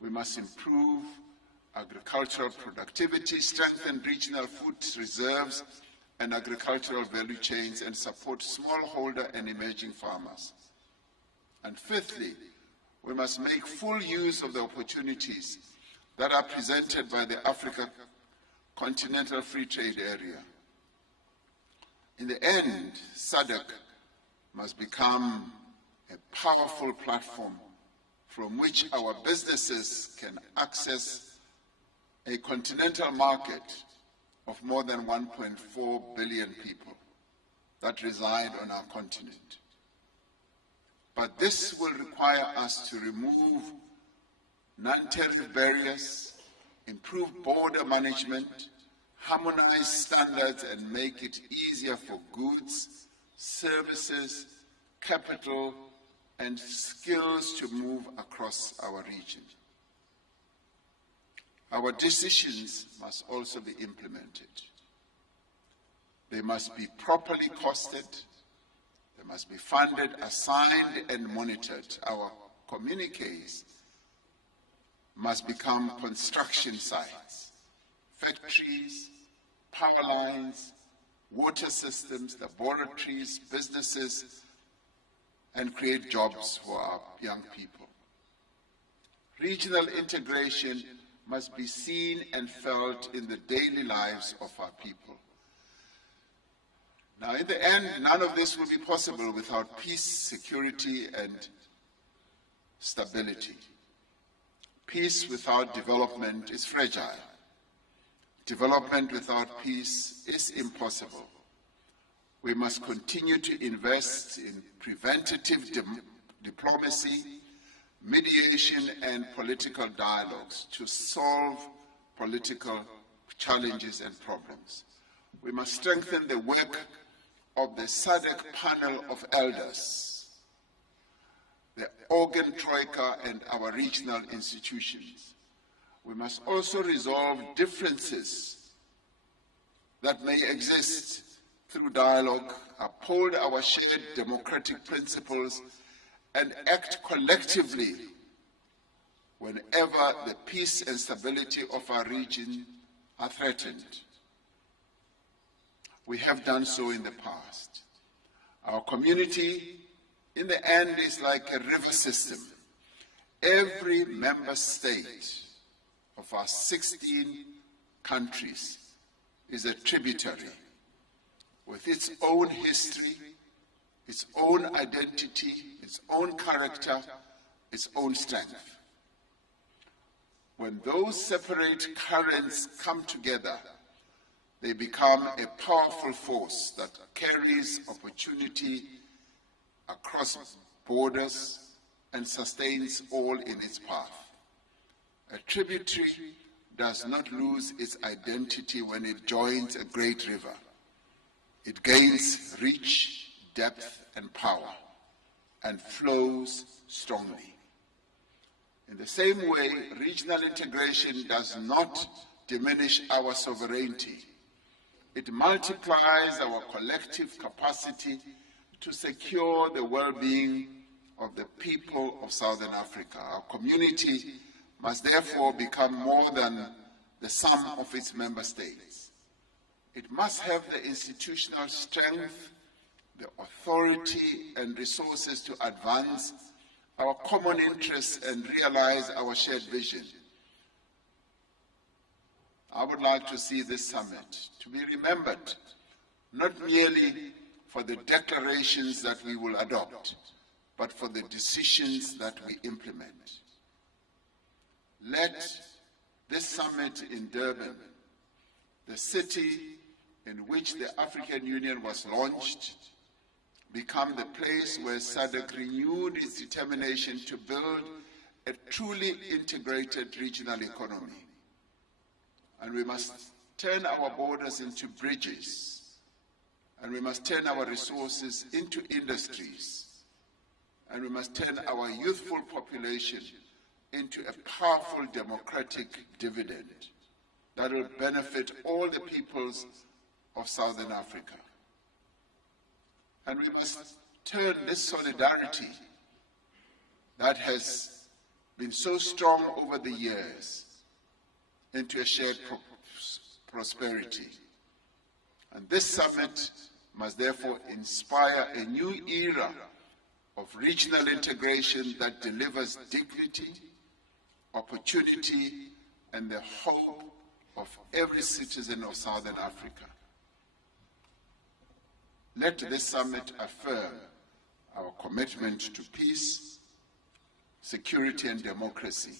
We must improve agricultural productivity, strengthen regional food reserves and agricultural value chains, and support smallholder and emerging farmers. And fifthly, we must make full use of the opportunities that are presented by the Africa Continental Free Trade Area. In the end, SADC must become a powerful platform from which our businesses can access a continental market of more than 1.4 billion people that reside on our continent. But this will require us to remove non-tariff barriers, improve border management, harmonize standards, and make it easier for goods, services, capital, and skills to move across our region. Our decisions must also be implemented. They must be properly costed, they must be funded, assigned, and monitored. Our communiques must become construction sites, factories, power lines, water systems, laboratories, businesses, and create jobs for our young people. Regional integration must be seen and felt in the daily lives of our people. Now, in the end, none of this will be possible without peace, security, and stability. Peace without development is fragile. Development without peace is impossible. We must continue to invest in preventative diplomacy, mediation, and political dialogues to solve political challenges and problems. We must strengthen the work of the SADC panel of elders, the organ troika, and our regional institutions. We must also resolve differences that may exist through dialogue, uphold our shared democratic principles, and act collectively whenever the peace and stability of our region are threatened. We have done so in the past. Our community, in the end, is like a river system. Every member state of our 16 countries is a tributary with its own history, its own identity, its own character, its own strength. When those separate currents come together, they become a powerful force that carries opportunity across borders and sustains all in its path. A tributary does not lose its identity when it joins a great river. It gains reach, depth, and power, and flows strongly. In the same way, regional integration does not diminish our sovereignty. It multiplies our collective capacity to secure the well-being of the people of Southern Africa. Our community must therefore become more than the sum of its member states. It must have the institutional strength, the authority and resources to advance our common interests and realize our shared vision. I would like to see this summit to be remembered, not merely for the declarations that we will adopt, but for the decisions that we implement. Let this summit in Durban, the city in which the African Union was launched, become the place where SADC renewed its determination to build a truly integrated regional economy. And we must turn our borders into bridges, and we must turn our resources into industries, and we must turn our youthful population into a powerful democratic dividend that will benefit all the peoples of Southern Africa. And we must turn this solidarity that has been so strong over the years into a shared prosperity. And this summit must therefore inspire a new era of regional integration that delivers dignity, opportunity, and the hope of every citizen of Southern Africa. Let this summit affirm our commitment to peace, security, and democracy.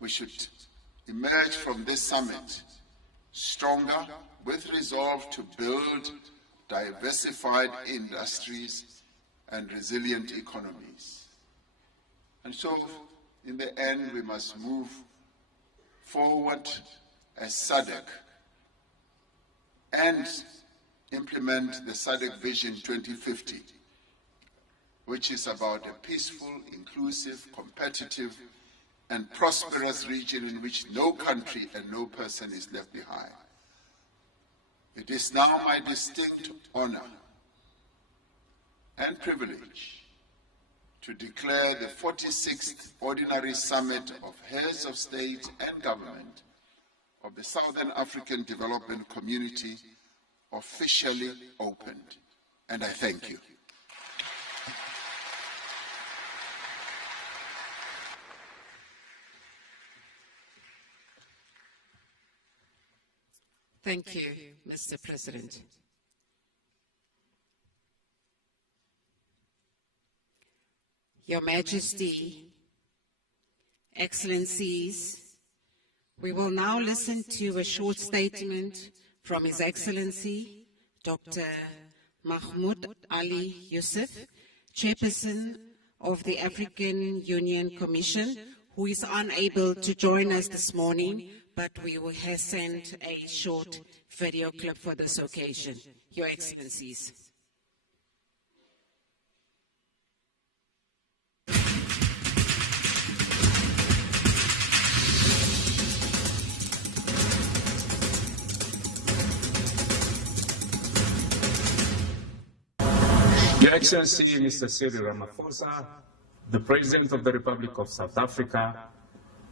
We should emerge from this summit stronger, with resolve to build diversified industries and resilient economies. And so, in the end, we must move forward as SADC and implement the SADC Vision 2050, which is about a peaceful, inclusive, competitive, and prosperous region in which no country and no person is left behind. It is now my distinct honor and privilege to declare the 46th Ordinary Summit of Heads of State and Government of the Southern African Development Community officially opened. And I thank you. Thank you, Mr. President. Your Majesty, Excellencies, we will now listen to a short statement from His Excellency, Dr. Mahmoud Ali Yusuf, Chairperson of the African Union Commission, who is unable to join us this morning, but we will have sent a short video clip for this occasion. Your Excellencies. Your Excellency, Mr. Cyril Ramaphosa, the President of the Republic of South Africa,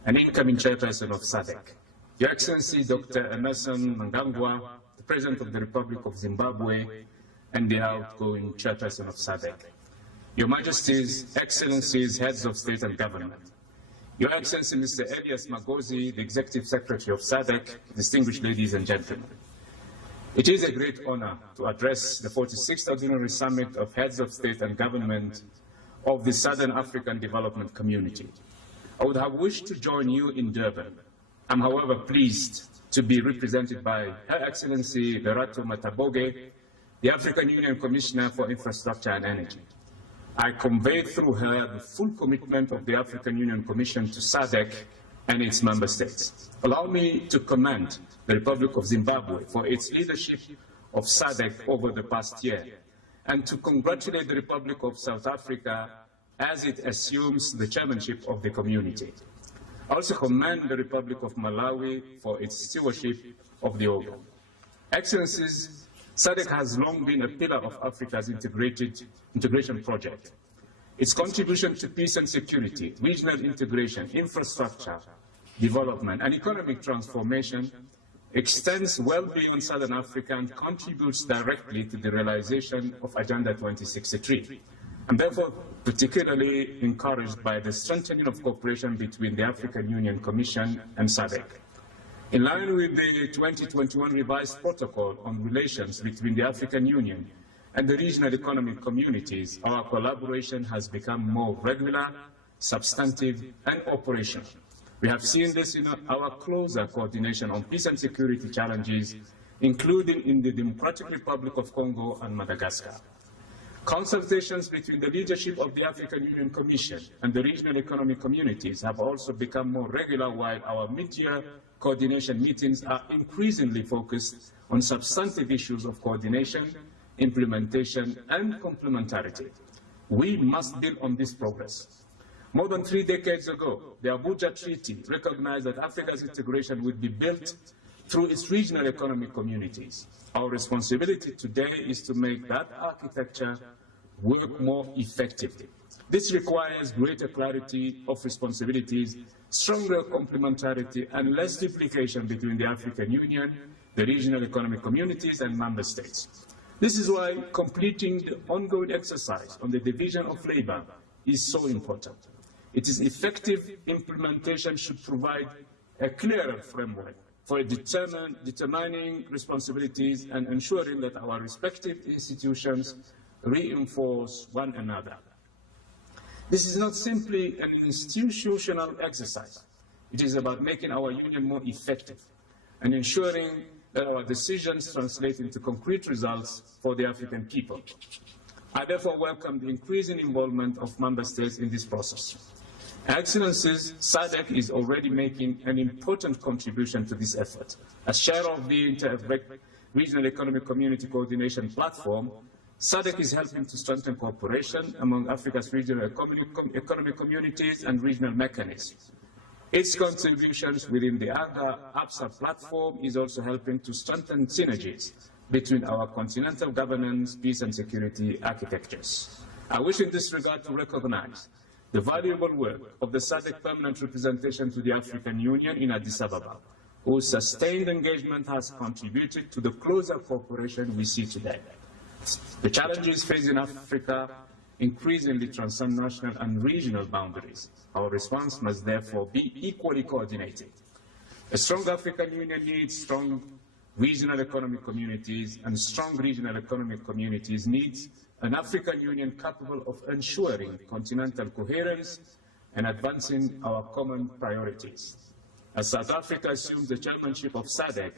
and incoming Chairperson of SADC. Your Excellency, Dr. Emmerson Mnangagwa, the President of the Republic of Zimbabwe, and the outgoing Chairperson of SADC. Your Majesties, Excellencies, Heads of State and Government. Your Excellency, Mr. Elias Magozi, the Executive Secretary of SADC, distinguished ladies and gentlemen. It is a great honor to address the 46th Ordinary Summit of Heads of State and Government of the Southern African Development Community. I would have wished to join you in Durban. I'm, however, pleased to be represented by Her Excellency Lerato Mataboge, the African Union Commissioner for Infrastructure and Energy. I conveyed through her the full commitment of the African Union Commission to SADC and its member states. Allow me to commend the Republic of Zimbabwe for its leadership of SADC over the past year, and to congratulate the Republic of South Africa as it assumes the chairmanship of the community. I also commend the Republic of Malawi for its stewardship of the organ. Excellencies, SADC has long been a pillar of Africa's integration project. Its contribution to peace and security, regional integration, infrastructure, development, and economic transformation extends well beyond Southern Africa and contributes directly to the realization of Agenda 2063. I'm therefore particularly encouraged by the strengthening of cooperation between the African Union Commission and SADC. In line with the 2021 revised protocol on relations between the African Union and the regional economic communities, our collaboration has become more regular, substantive, and operational. We have seen this in our closer coordination on peace and security challenges, including in the Democratic Republic of Congo and Madagascar. Consultations between the leadership of the African Union Commission and the regional economic communities have also become more regular, while our mid-year coordination meetings are increasingly focused on substantive issues of coordination, implementation, and complementarity. We must build on this progress. More than 3 decades ago, the Abuja Treaty recognized that Africa's integration would be built through its regional economic communities. Our responsibility today is to make that architecture work more effectively. This requires greater clarity of responsibilities, stronger complementarity, and less duplication between the African Union, the regional economic communities, and member states. This is why completing the ongoing exercise on the division of labor is so important. Its effective implementation should provide a clearer framework for determining responsibilities and ensuring that our respective institutions reinforce one another. This is not simply an institutional exercise. It is about making our union more effective and ensuring that our decisions translate into concrete results for the African people. I therefore welcome the increasing involvement of member states in this process. Excellencies, SADC is already making an important contribution to this effort. As chair of the Inter-Regional Economic Community Coordination Platform, SADC is helping to strengthen cooperation among Africa's regional economic communities and regional mechanisms. Its contributions within the AGA-APSA platform is also helping to strengthen synergies between our continental governance, peace and security architectures. I wish in this regard to recognize the valuable work of the SADC permanent representation to the African Union in Addis Ababa, whose sustained engagement has contributed to the closer cooperation we see today. The challenges facing Africa increasingly transcend national and regional boundaries. Our response must therefore be equally coordinated. A strong African Union needs strong regional economic communities, and strong regional economic communities needs an African Union capable of ensuring continental coherence and advancing our common priorities. As South Africa assumes the chairmanship of SADC,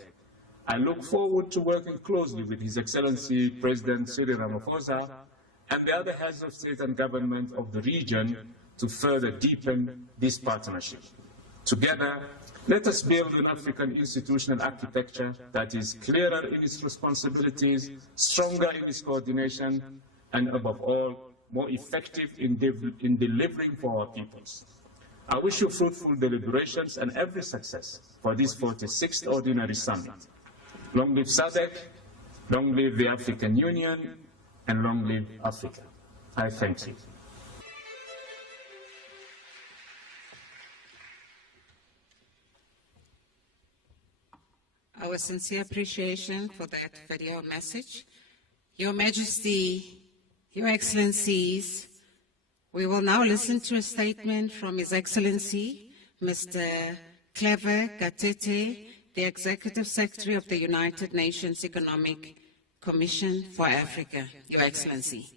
I look forward to working closely with His Excellency President Cyril Ramaphosa and the other heads of state and government of the region to further deepen this partnership. Together, let us build an African institutional architecture that is clearer in its responsibilities, stronger in its coordination, and above all, more effective in delivering for our peoples. I wish you fruitful deliberations and every success for this 46th Ordinary Summit. Long live SADC, long live the African Union, and long live Africa. I thank you. Our sincere appreciation for that video message. Your Majesty, Your Excellencies, we will now listen to a statement from His Excellency, Mr. Clever Gatete, the Executive Secretary of the United Nations Economic Commission for Africa. Your Excellency.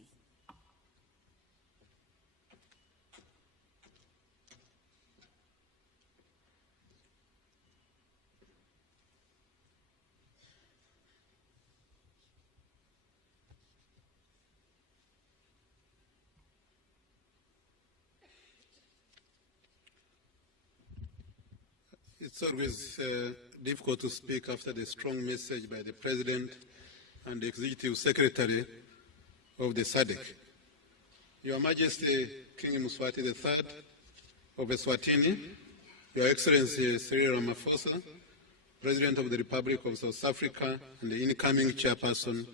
It's always difficult to speak after the strong message by the President and the Executive Secretary of the SADC. Your Majesty King Mswati III of Eswatini, Your Excellency Cyril Ramaphosa, President of the Republic of South Africa and the incoming Chairperson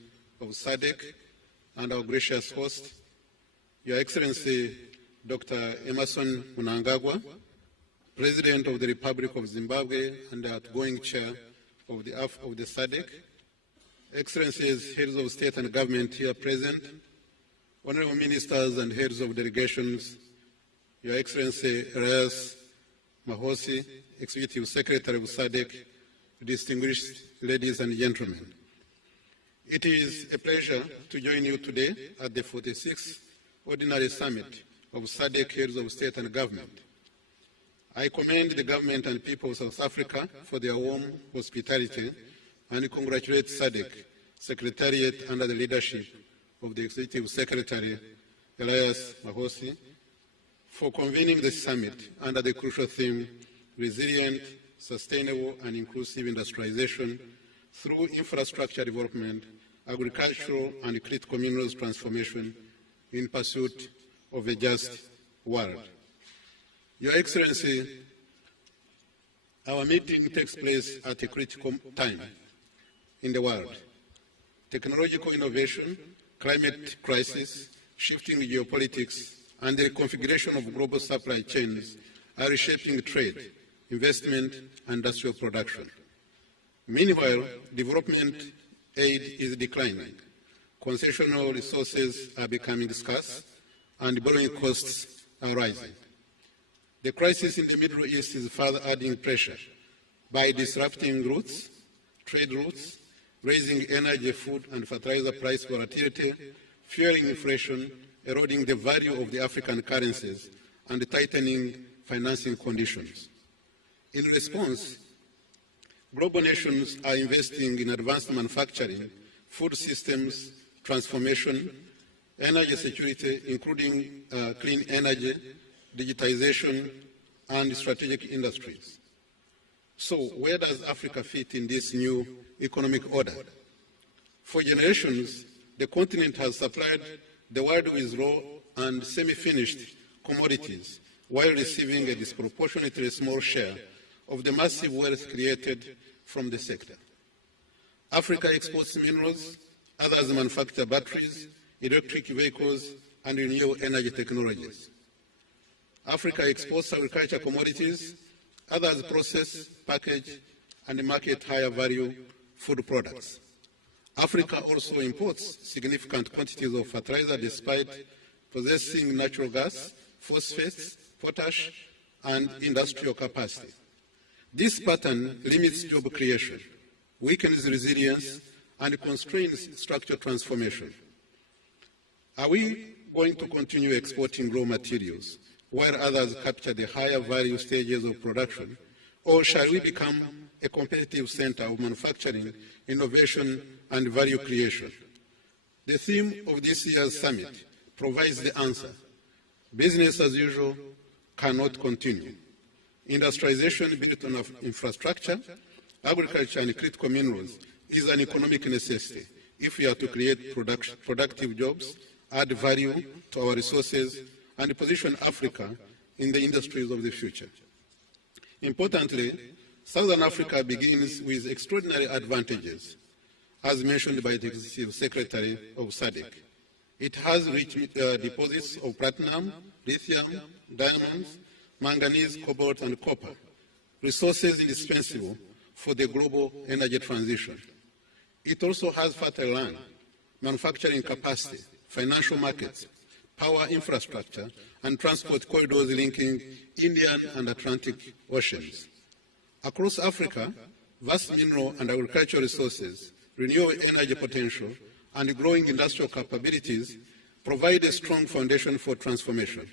of SADC and our gracious host, Your Excellency Dr. Emerson Mnangagwa, President of the Republic of Zimbabwe and the outgoing chair of the SADC, Excellencies, heads of state and government here present, honorable ministers and heads of delegations, Your Excellency Reyes Mahosi, Executive Secretary of SADC, distinguished ladies and gentlemen. It is a pleasure to join you today at the 46th Ordinary Summit of SADC heads of state and government. I commend the government and people of South Africa for their warm hospitality and congratulate SADC Secretariat under the leadership of the Executive Secretary, Elias Mahosi, for convening the summit under the crucial theme, Resilient, Sustainable and Inclusive Industrialization through Infrastructure Development, Agricultural and Critical Minerals Transformation in Pursuit of a Just World. Your Excellency, our meeting takes place at a critical time in the world. Technological innovation, climate crisis, shifting geopolitics, and the reconfiguration of global supply chains are reshaping trade, investment, and industrial production. Meanwhile, development aid is declining. Concessional resources are becoming scarce, and borrowing costs are rising. The crisis in the Middle East is further adding pressure by disrupting routes, trade routes, raising energy, food, and fertilizer price volatility, fueling inflation, eroding the value of the African currencies, and tightening financing conditions. In response, global nations are investing in advanced manufacturing, food systems, transformation, energy security, including clean energy, digitization, and strategic industries. So where does Africa fit in this new economic order? For generations, the continent has supplied the world with raw and semi-finished commodities while receiving a disproportionately small share of the massive wealth created from the sector. Africa exports minerals, others manufacture batteries, electric vehicles, and renewable energy technologies. Africa exports agriculture commodities, others process, package, and market higher value food products. Africa also imports significant quantities of fertilizer despite possessing natural gas, phosphates, potash, and industrial capacity. This pattern limits job creation, weakens resilience, and constrains structural transformation. Are we going to continue exporting raw materials while others capture the higher value stages of production, or shall we become a competitive center of manufacturing, innovation, and value creation? The theme of this year's summit provides the answer. Business as usual cannot continue. Industrialization built on infrastructure, agriculture, and critical minerals is an economic necessity if we are to create productive jobs, add value to our resources, and position Africa in the industries of the future. Importantly, Southern Africa begins with extraordinary advantages, as mentioned by the Executive Secretary of SADC. It has rich deposits of platinum, lithium, diamonds, manganese, cobalt, and copper, resources indispensable for the global energy transition. It also has fertile land, manufacturing capacity, financial markets, power infrastructure, and transport corridors linking Indian and Atlantic oceans. Across Africa, vast mineral and agricultural resources, renewable energy potential, and growing industrial capabilities provide a strong foundation for transformation.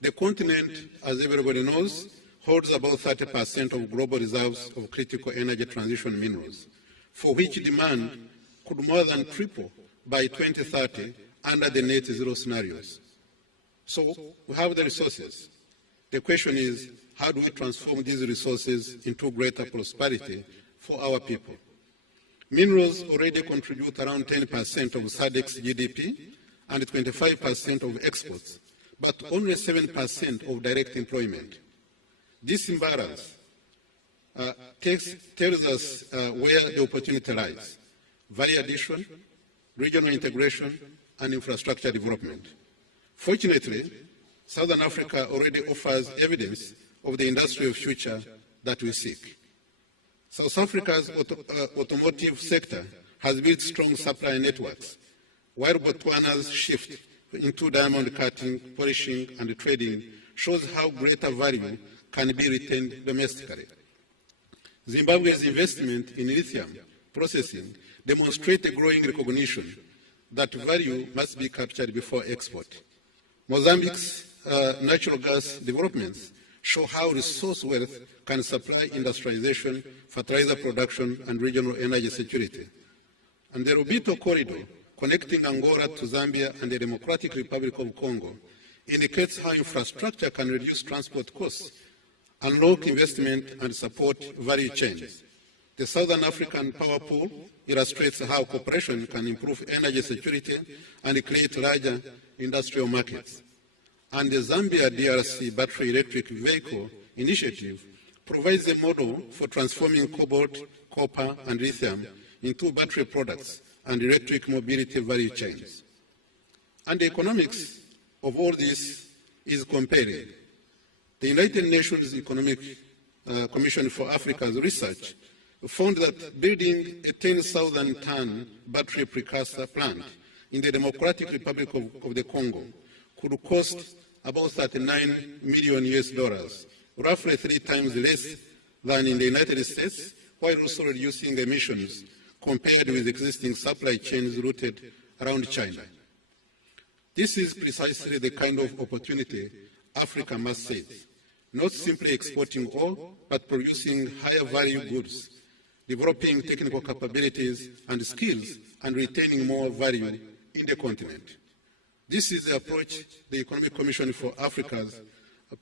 The continent, as everybody knows, holds about 30% of global reserves of critical energy transition minerals, for which demand could more than triple by 2030 under the net zero scenarios. So we have the resources. The question is, how do we transform these resources into greater prosperity for our people? Minerals already contribute around 10% of SADC's GDP and 25% of exports, but only 7% of direct employment. This imbalance tells us where the opportunity lies: value addition, regional integration, and infrastructure development. Fortunately, Southern Africa already offers evidence of the industrial future that we seek. South Africa's automotive sector has built strong supply networks, while Botswana's shift into diamond cutting, polishing, and trading shows how greater value can be retained domestically. Zimbabwe's investment in lithium processing demonstrates a growing recognition that value must be captured before export. Mozambique's natural gas developments show how resource wealth can supply industrialization, fertilizer production, and regional energy security. And the Lobito corridor, connecting Angola to Zambia and the Democratic Republic of Congo, indicates how infrastructure can reduce transport costs, unlock investment, and support value chains. The Southern African Power Pool illustrates how cooperation can improve energy security and create larger industrial markets. And the Zambia DRC Battery Electric Vehicle Initiative provides a model for transforming cobalt, copper, and lithium into battery products and electric mobility value chains. And the economics of all this is compelling. The United Nations Economic Commission for Africa's research found that building a 10,000-ton battery precursor plant in the Democratic Republic of the Congo could cost about $39 million US, roughly 3 times less than in the United States, while also reducing emissions compared with existing supply chains routed around China. This is precisely the kind of opportunity Africa must seize, not simply exporting ore, but producing higher value goods, developing technical capabilities and skills, and retaining more value in the continent. This is the approach the Economic Commission for Africa's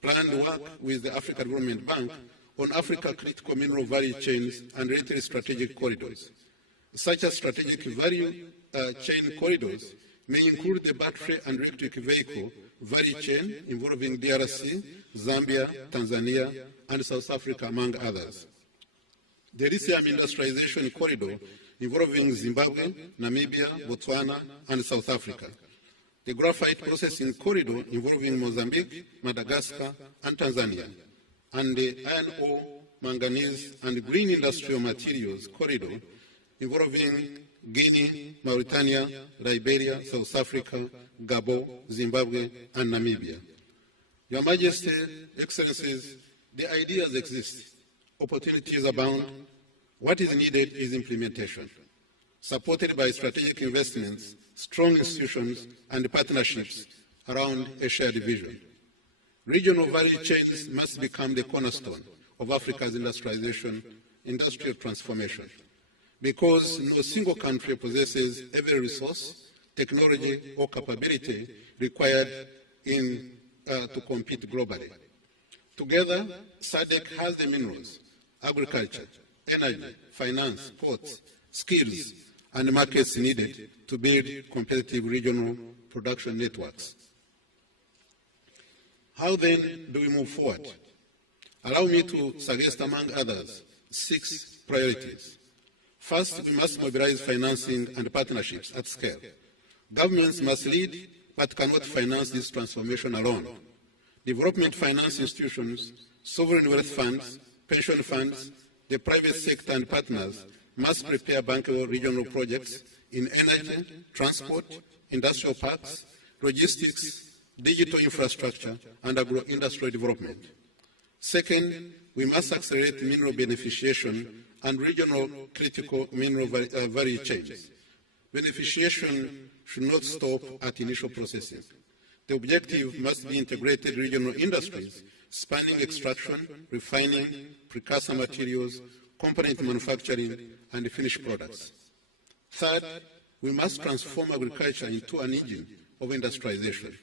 planned work with the African Development Bank on Africa critical mineral value chains and related strategic corridors. Such as strategic value chain corridors may include the battery and electric vehicle value chain involving DRC, Zambia, Tanzania, and South Africa, among others. The lithium industrialization corridor involving Zimbabwe, Namibia, Botswana, and South Africa. The graphite processing corridor involving Mozambique, Madagascar, and Tanzania. And the iron ore, manganese, and green industrial materials corridor involving Guinea, Mauritania, Liberia, South Africa, Gabon, Zimbabwe, and Namibia. Your Majesty, Excellencies, the ideas exist, opportunities abound. What is needed is implementation, supported by strategic investments, strong institutions, and partnerships around a shared vision. Regional value chains must become the cornerstone of Africa's industrial transformation, because no single country possesses every resource, technology, or capability required to compete globally. Together, SADC has the minerals, agriculture, energy, finance, ports, skills, and markets needed to build competitive regional production networks. How then do we move forward? Allow me to suggest, among others, 6 priorities. First, we must mobilize financing and partnerships at scale. Governments must lead, but cannot finance this transformation alone. Development finance institutions, sovereign wealth funds, pension funds, the private sector and partners must prepare bankable regional projects in energy, transport, industrial parks, logistics, digital infrastructure, and agro-industrial development. Second, we must accelerate mineral beneficiation and regional critical mineral value chains. Beneficiation should not stop at initial processing. The objective must be integrated regional industries spanning extraction, refining, precursor materials, component manufacturing, and finished products. Third, we must transform agriculture into an engine of industrialization.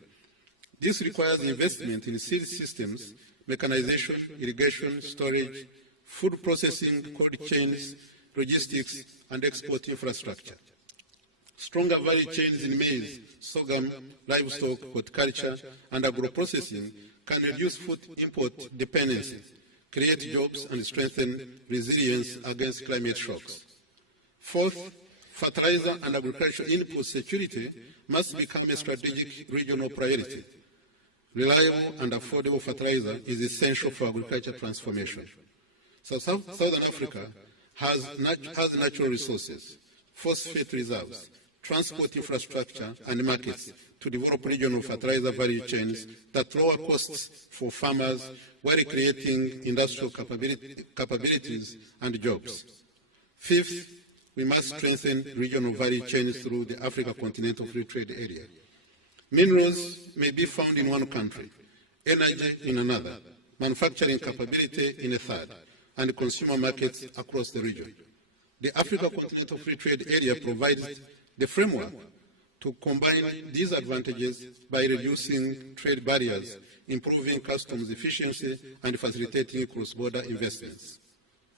This requires investment in seed systems, mechanization, irrigation, storage, food processing, cold chains, logistics, and export infrastructure. Stronger value chains in maize, sorghum, livestock, horticulture, and agro-processing can reduce food import dependency, create jobs, and strengthen resilience against climate shocks. Fourth, fertilizer and agricultural input security must become a strategic regional priority. Reliable and affordable fertilizer is essential for agriculture transformation. So Southern Africa has natural resources, phosphate reserves, transport infrastructure, and markets to develop regional fertilizer value chains that lower costs for farmers while creating industrial capabilities and jobs. Fifth, we must strengthen regional value chains through the Africa Continental Free Trade Area. Minerals may be found in one country, energy in another, manufacturing capability in a third, and consumer markets across the region. The Africa Continental Free Trade Area provides the framework to combine these advantages by reducing trade barriers, improving customs efficiency, and facilitating cross-border investments.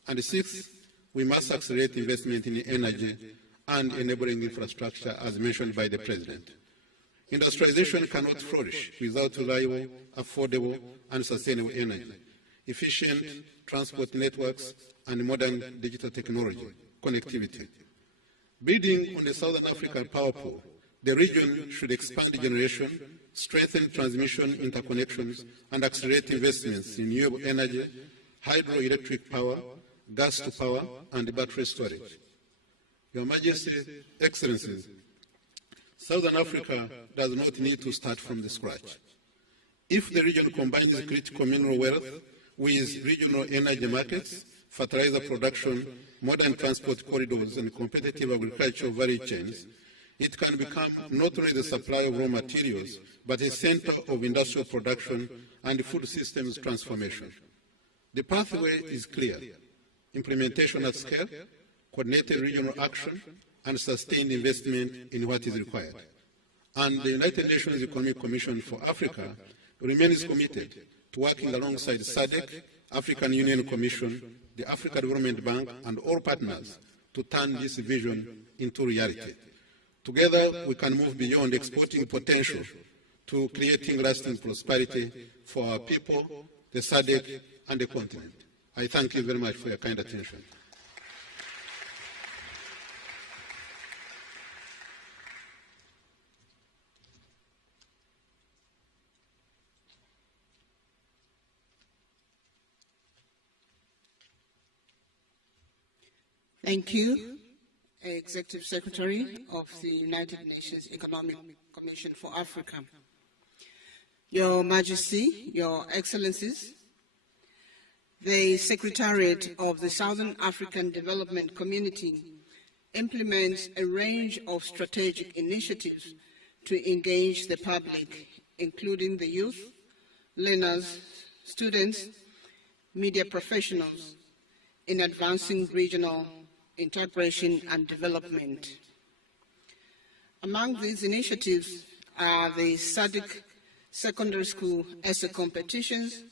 And sixth, we must accelerate investment in energy and enabling infrastructure as mentioned by the President. Industrialization cannot flourish without reliable, affordable, and sustainable energy, efficient transport networks, and modern digital technology, connectivity. Building on the Southern African power pool, the region should expand generation, strengthen transmission interconnections, and accelerate investments in renewable energy, hydroelectric power, gas to power, and battery storage. Your Majesty, Excellencies, Southern Africa does not need to start from the scratch. If the region combines critical mineral wealth with regional energy markets, fertilizer production, modern transport corridors, and competitive agricultural value chains, it can become not only the supply of raw materials, but a center of industrial production and food systems transformation. The pathway is clear: implementation at scale, coordinated regional action, and sustained investment in what is required. And the United Nations Economic Commission for Africa remains committed to working alongside SADC, African Union Commission, the Africa Development Bank, and all partners to turn this vision into reality. Together, we can move beyond exporting potential to creating lasting prosperity for our people, the SADC, and the continent. I thank you very much for your kind attention. Thank you, Executive Secretary of the United Nations Economic Commission for Africa. Your Majesty, Your Excellencies, the Secretariat of the Southern African Development Community implements a range of strategic initiatives to engage the public, including the youth, learners, students, media professionals, in advancing regional integration and development. Among these initiatives are the SADC Secondary School Essay Competitions,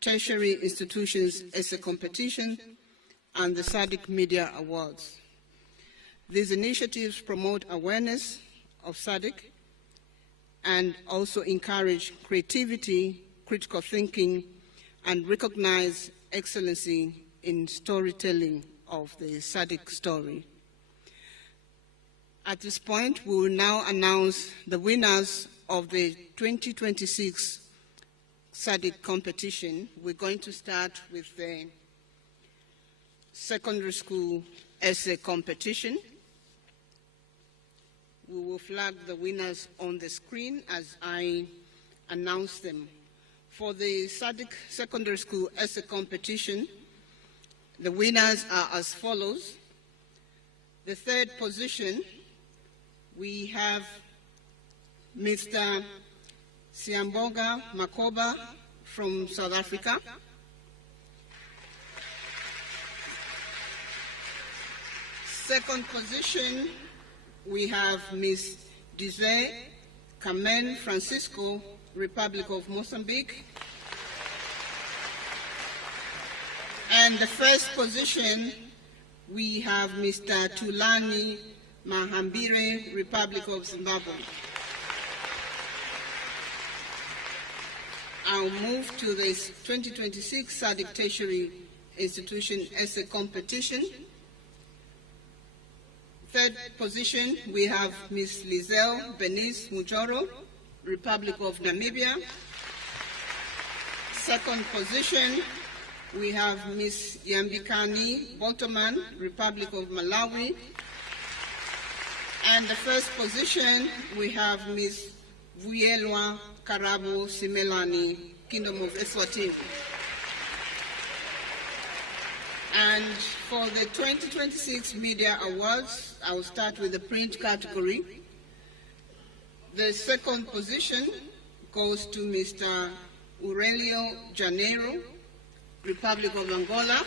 Tertiary Institutions Essay Competition, and the SADC Media Awards. These initiatives promote awareness of SADC and also encourage creativity, critical thinking, and recognize excellency in storytelling of the SADC story. At this point, we will now announce the winners of the 2026 SADC competition. We're going to start with the secondary school essay competition. We will flag the winners on the screen as I announce them. For the SADC secondary school essay competition, the winners are as follows. The third position, we have Mr. Siamboga Makoba from South Africa. Second position, we have Ms. Dize Carmen Francisco, Republic of Mozambique. And the first position, we have Mr. Tulani Mahambire, Republic of Zimbabwe. I'll move to this 2026 SADC Tertiary Institution Essay Competition. Third position, we have Ms. Lizelle Bernice Mujoro, Republic of Namibia. Second position, we have Ms. Yambikani Boltoman, Republic of Malawi. And the first position, we have Ms. Vuyelwa Karabo Simelani, Kingdom of Eswatini. And for the 2026 Media Awards, I will start with the print category. The second position goes to Mr. Aurelio Janeiro, Republic of Angola.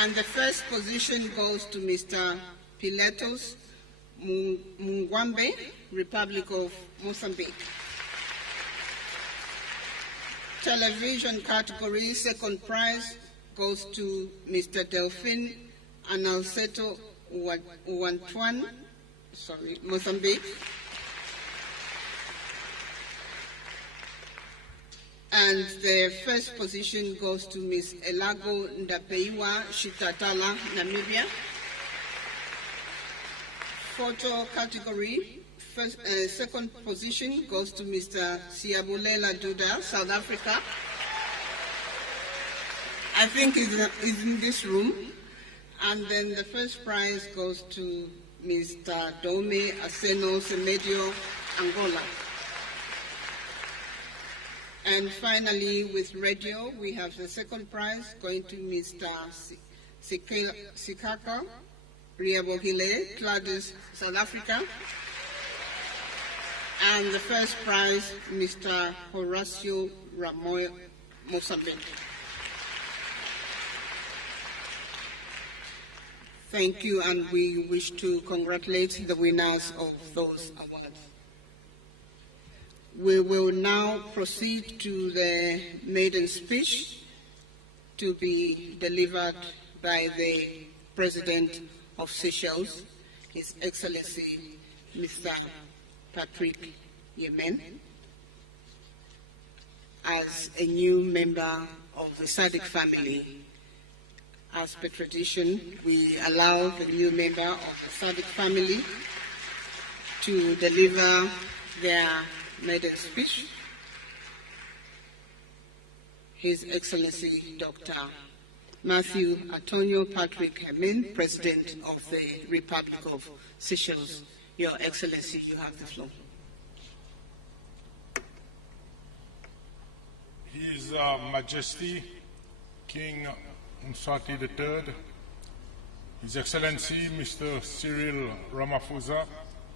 And the first position goes to Mr. Pilatos Mungwambe, Republic of Mozambique. Television category, second prize goes to Mr. Delphine Analceto Uwantuan, Mozambique. And the first position goes to Ms. Elago Ndapeiwa Shitatala, Namibia. Photo category, second position goes to Mr. Siabulela Duda, South Africa. I think he's in this room. And then the first prize goes to Mr. Dome Aseno Semedio, Angola. And finally, with radio, we have the second prize going to Mr. Sikaka Riabohile, Gladys, South Africa. And the first prize, Mr. Horacio Ramoy, Mozambique. Thank you, and we wish to congratulate the winners of those awards. We will now proceed to the maiden speech to be delivered by the President of Seychelles, His Excellency Mr. Patrick Yemen. As a new member of the SADC family, as per tradition, we allow the new member of the SADC family to deliver their maiden speech. His Excellency Dr. Matthew Antonio Patrick Yemen, President of the Republic of Seychelles. Your Excellency, you have the floor. His Majesty King Mswati III, His Excellency Mr. Cyril Ramaphosa,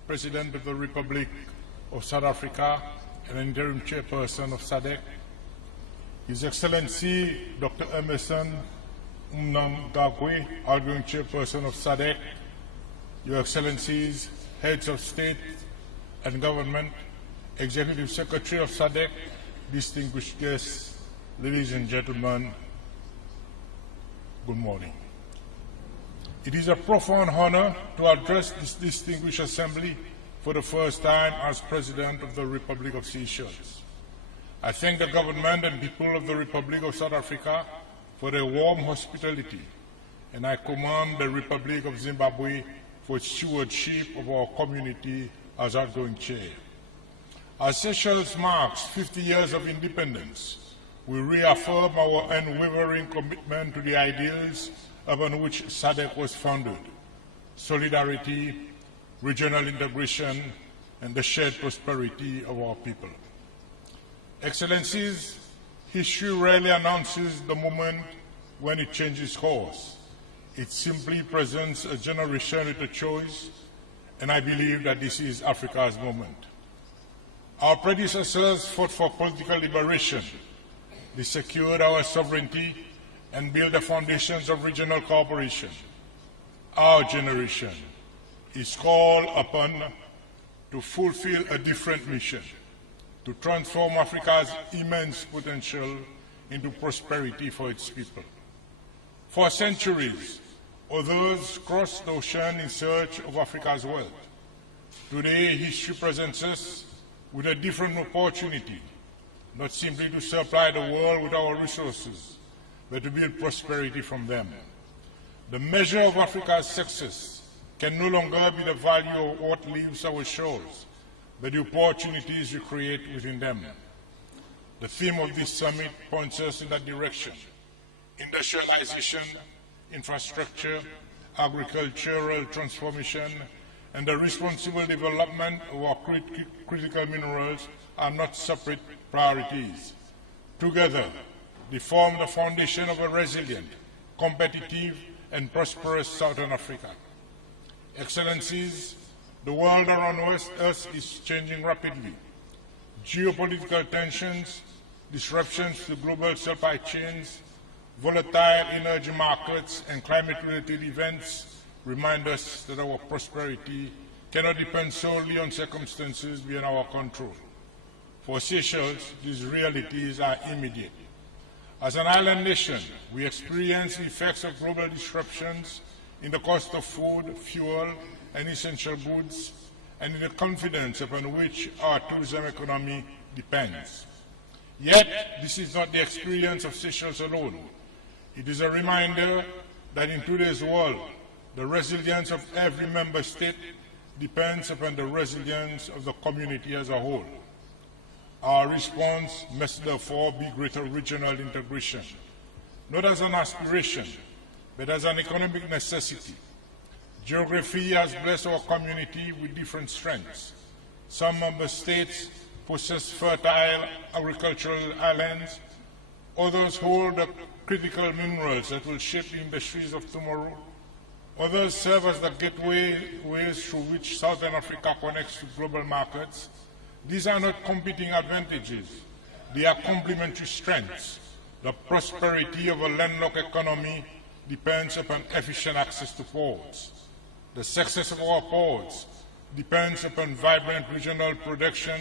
President of the Republic of South Africa and interim chairperson of SADC, His Excellency Dr. Emerson Mnangagwa, outgoing chairperson of SADC, Your Excellencies, Heads of State and Government, Executive Secretary of SADC, distinguished guests, ladies and gentlemen, good morning. It is a profound honor to address this distinguished assembly for the first time as President of the Republic of Seychelles. I thank the government and people of the Republic of South Africa for their warm hospitality, and I commend the Republic of Zimbabwe for its stewardship of our community as outgoing chair. As Seychelles marks 50 years of independence, we reaffirm our unwavering commitment to the ideals upon which SADC was founded: solidarity, regional integration, and the shared prosperity of our people. Excellencies, history rarely announces the moment when it changes course. It simply presents a generation with a choice, and I believe that this is Africa's moment. Our predecessors fought for political liberation. They secured our sovereignty and built the foundations of regional cooperation. Our generation is called upon to fulfill a different mission: to transform Africa's immense potential into prosperity for its people. For centuries, others crossed the ocean in search of Africa's wealth. Today, history presents us with a different opportunity, not simply to supply the world with our resources, but to build prosperity from them. The measure of Africa's success can no longer be the value of what leaves our shores, but the opportunities we create within them. The theme of this summit points us in that direction: industrialization, infrastructure, agricultural transformation, and the responsible development of our critical minerals are not separate priorities. Together, they form the foundation of a resilient, competitive, and prosperous Southern Africa. Excellencies, the world around us is changing rapidly. Geopolitical tensions, disruptions to global supply chains, volatile energy markets, and climate-related events remind us that our prosperity cannot depend solely on circumstances beyond our control. For Seychelles, these realities are immediate. As an island nation, we experience the effects of global disruptions in the cost of food, fuel, and essential goods, and in the confidence upon which our tourism economy depends. Yet, this is not the experience of Seychelles alone. It is a reminder that in today's world, the resilience of every member state depends upon the resilience of the community as a whole. Our response must therefore be greater regional integration, not as an aspiration, but as an economic necessity. Geography has blessed our community with different strengths. Some member states possess fertile agricultural islands. Others hold the critical minerals that will shape the industries of tomorrow. Others serve as the gateways through which Southern Africa connects to global markets. These are not competing advantages. They are complementary strengths. The prosperity of a landlocked economy depends upon efficient access to ports. The success of our ports depends upon vibrant regional production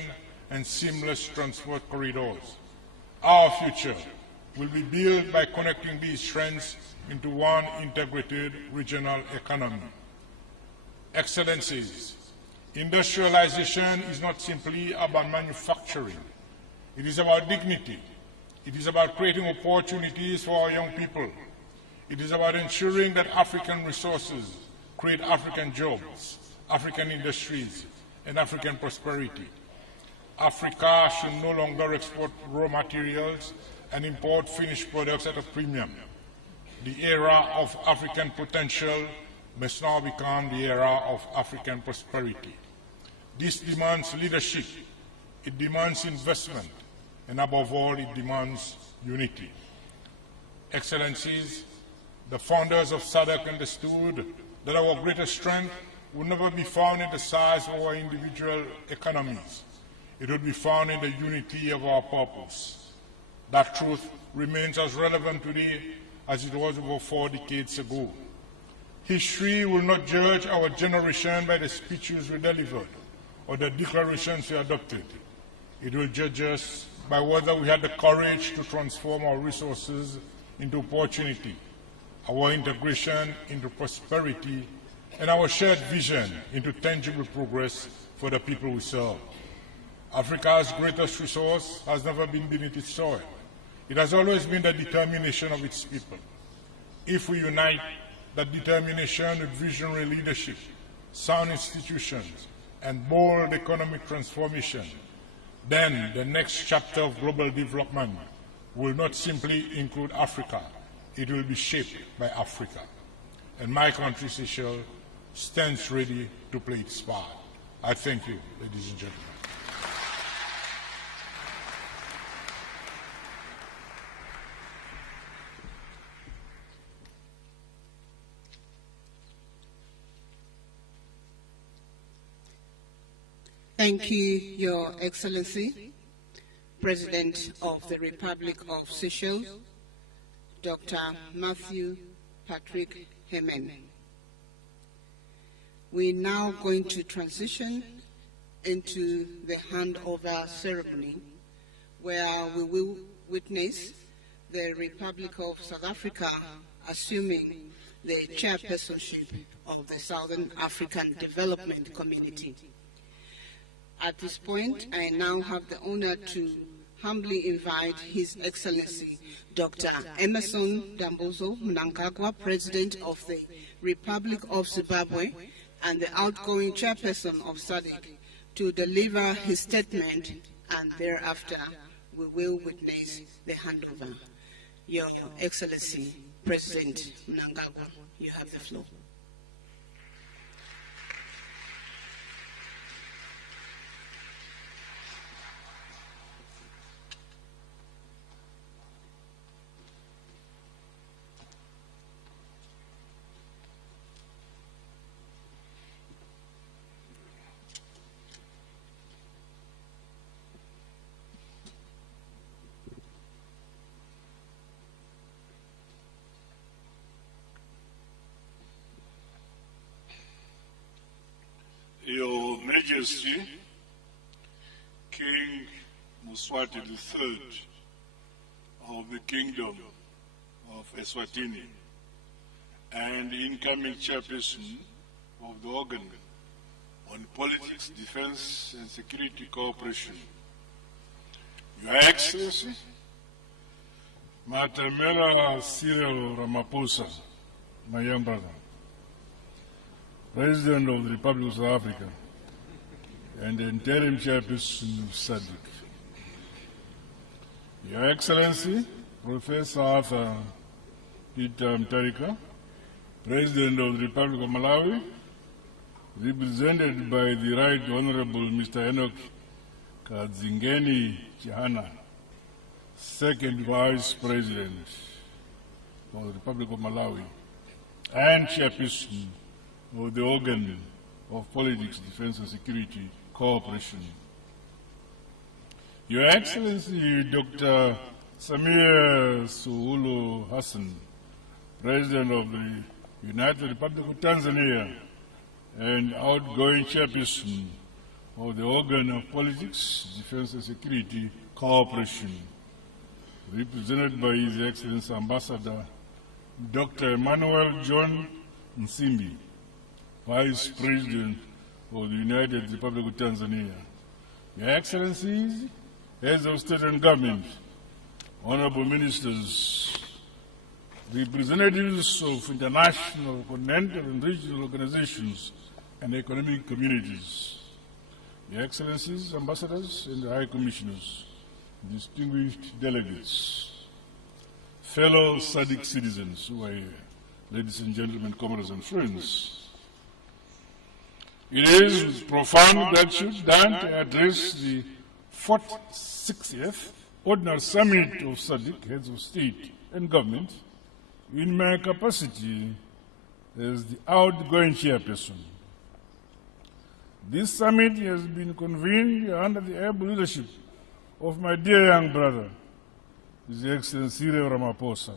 and seamless transport corridors. Our future will be built by connecting these strengths into one integrated regional economy. Excellencies, industrialization is not simply about manufacturing. It is about dignity. It is about creating opportunities for our young people. It is about ensuring that African resources create African jobs, African industries, and African prosperity. Africa should no longer export raw materials and import finished products at a premium. The era of African potential must now become the era of African prosperity. This demands leadership, it demands investment, and above all, it demands unity. Excellencies, the founders of SADC understood that our greatest strength would never be found in the size of our individual economies. It would be found in the unity of our purpose. That truth remains as relevant today as it was over 4 decades ago. History will not judge our generation by the speeches we delivered or the declarations we adopted. It will judge us by whether we had the courage to transform our resources into opportunity, our integration into prosperity, and our shared vision into tangible progress for the people we serve. Africa's greatest resource has never been beneath its soil. It has always been the determination of its people. If we unite that determination with visionary leadership, sound institutions, and bold economic transformation, then the next chapter of global development will not simply include Africa, it will be shaped by Africa. And my country, Seychelles, stands ready to play its part. I thank you, ladies and gentlemen. Thank you, Your Excellency, President of the Republic of Seychelles, Dr. Matthew Patrick Hemen. We're now going to transition into the handover ceremony, where we will witness the Republic of South Africa assuming the chairpersonship of the Southern African Development Community. At this point, I now have the honor to humbly invite His Excellency Dr. Emmerson Dambuzo Mnangagwa, President of the Republic of Zimbabwe and the outgoing chairperson of SADC, to deliver his statement, and thereafter we will witness the handover. Your Excellency, President Mnangagwa, you have the floor. Your Majesty, King Mswati III of the Kingdom of Eswatini and incoming chairperson of the organ on politics, defense and security cooperation. Your Excellency, Matamela Cyril Ramaphosa, my young brother, President of the Republic of South Africa and the interim chairperson of SADC. Your Excellency, Professor Arthur Peter Mutharika, President of the Republic of Malawi, represented by the Right Honorable Mr. Enoch Kadzingeni Chihana, Second Vice President of the Republic of Malawi and chairperson of the organ of politics, defense and security cooperation. Your Excellency, Dr. Samia Suluhu Hassan, President of the United Republic of Tanzania and outgoing chairperson of the organ of politics, defense and security cooperation, represented by His Excellency Ambassador Dr. Emmanuel John Nsimbi, Vice President of the United Republic of Tanzania. Your Excellencies, Heads of State and Government, Honorable Ministers, representatives of international, continental and regional organizations and economic communities, Your Excellencies, Ambassadors and High Commissioners, distinguished delegates, fellow SADC citizens who are here, ladies and gentlemen, comrades and friends. It is with profound gratitude that I address the 46th Ordinary Summit of SADC Heads of State and Government in my capacity as the outgoing chairperson. This summit has been convened under the able leadership of my dear young brother, His Excellency Cyril Ramaphosa,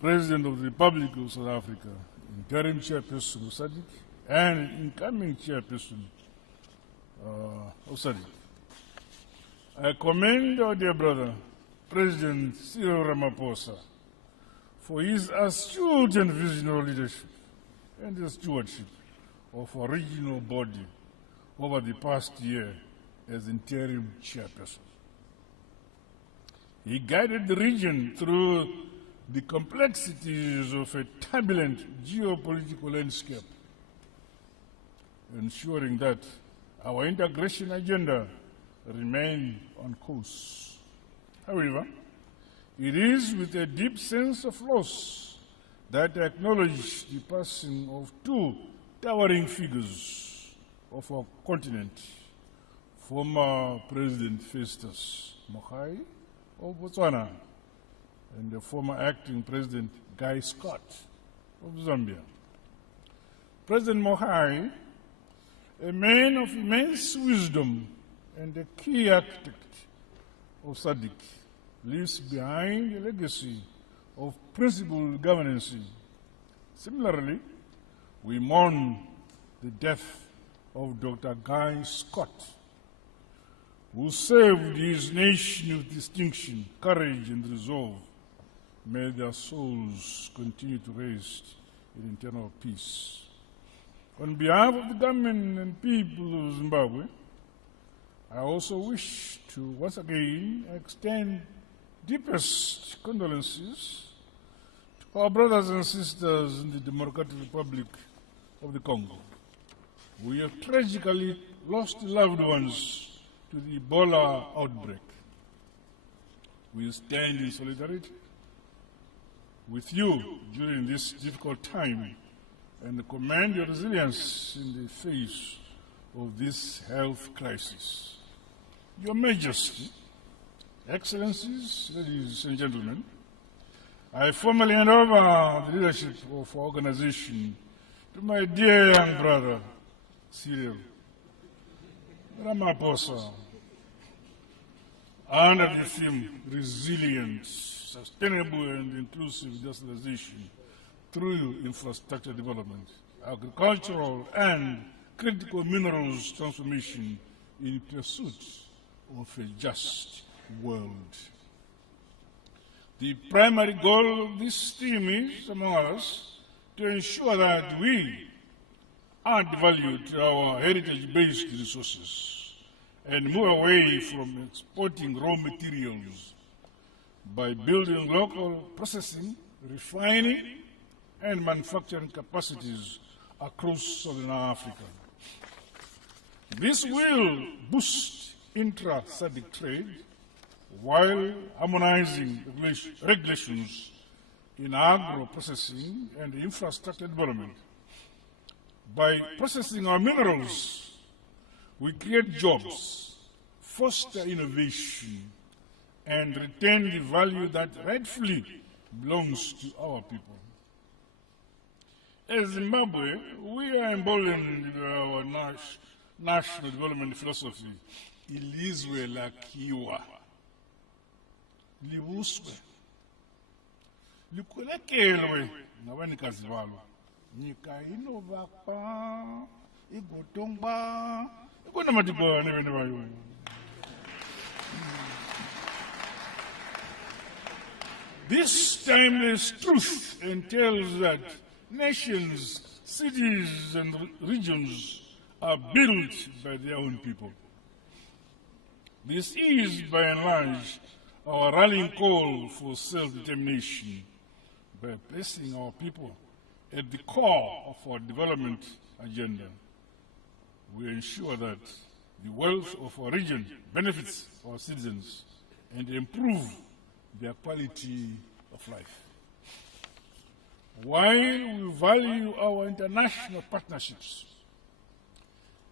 President of the Republic of South Africa, interim chairperson of SADC, and incoming chairperson of SADC. I commend our dear brother, President Cyril Ramaphosa, for his astute and visionary leadership and the stewardship of our regional body over the past year as interim chairperson. He guided the region through the complexities of a turbulent geopolitical landscape, ensuring that our integration agenda remained on course. However, it is with a deep sense of loss that I acknowledge the passing of two towering figures of our continent, former President Festus Mogae of Botswana and the former acting President Guy Scott of Zambia. President Mogae, a man of immense wisdom and a key architect of SADC, leaves behind a legacy of principled governance. Similarly, we mourn the death of Dr. Guy Scott, who served his nation with distinction, courage, and resolve. May their souls continue to rest in eternal peace. On behalf of the government and people of Zimbabwe, I also wish to once again extend deepest condolences to our brothers and sisters in the Democratic Republic of the Congo. We have tragically lost loved ones to the Ebola outbreak. We stand in solidarity with you during this difficult time and commend your resilience in the face of this health crisis. Your Majesty, Excellencies, ladies and gentlemen, I formally hand over the leadership of our organization to my dear young brother, Cyril Ramaphosa, under the theme Resilience, Sustainable and Inclusive Industrialization through Infrastructure Development, Agricultural and Critical Minerals Transformation in Pursuit of a Just World. The primary goal of this theme is, among others, to ensure that we add value to our heritage-based resources and move away from exporting raw materials by building local processing, refining, and manufacturing capacities across Southern Africa. This will boost intra-SADC trade while harmonizing regulations in agro-processing and infrastructure development. By processing our minerals, we create jobs, foster innovation, and retain the value that rightfully belongs to our people. As Zimbabwe, we are emboldened by our national development philosophy, ilizwe lakhiwa, libuswe, likhulekelwe ngabanikazi balo, nyika inovakwa, igotongwa, ikonamatibane bene bayo. This timeless truth entails that nations, cities, and regions are built by their own people. This is, by and large, our rallying call for self-determination. By placing our people at the core of our development agenda, we ensure that the wealth of our region benefits our citizens and improve their quality of life. While we value our international partnerships,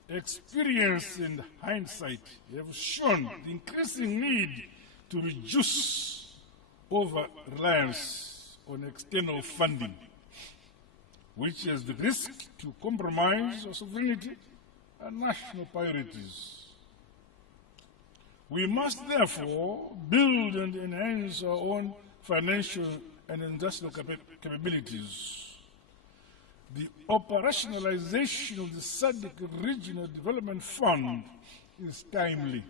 experience and hindsight have shown the increasing need to reduce over-reliance on external funding, which has the risk to compromise our sovereignty and national priorities. We must therefore build and enhance our own financial and industrial capabilities. The operationalization of the SADC Regional Development Fund is timely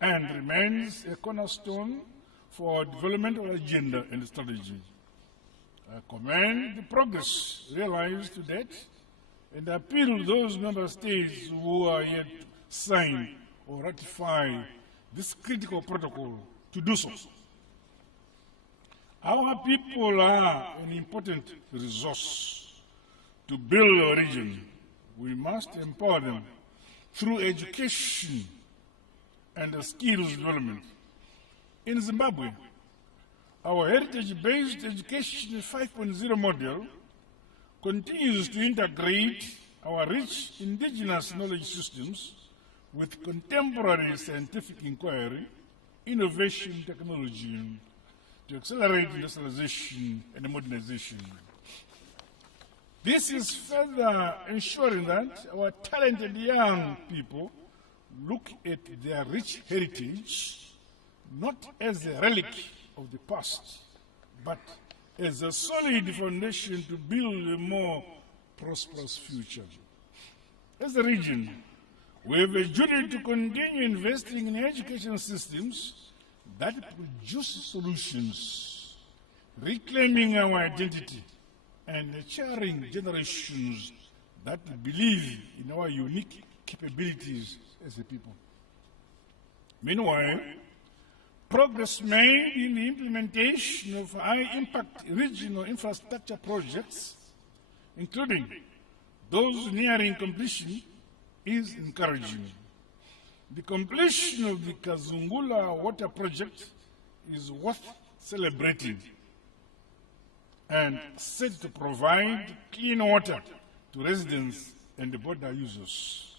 and remains a cornerstone for our developmental agenda and strategy. I commend the progress realized to date and appeal to those member states who are yet to sign or ratify this critical protocol to do so. Our people are an important resource to build our region. We must empower them through education and skills development. In Zimbabwe, our heritage-based education 5.0 model continues to integrate our rich indigenous knowledge systems with contemporary scientific inquiry, innovation technology, to accelerate industrialization and modernization. This is further ensuring that our talented young people look at their rich heritage not as a relic of the past, but as a solid foundation to build a more prosperous future. As a region, we have a duty to continue investing in education systems that produce solutions, reclaiming our identity and nurturing generations that believe in our unique capabilities as a people. Meanwhile, progress made in the implementation of high-impact regional infrastructure projects, including those nearing completion, is encouraging. The completion of the Kazungula water project is worth celebrating and set to provide clean water to residents and the border users.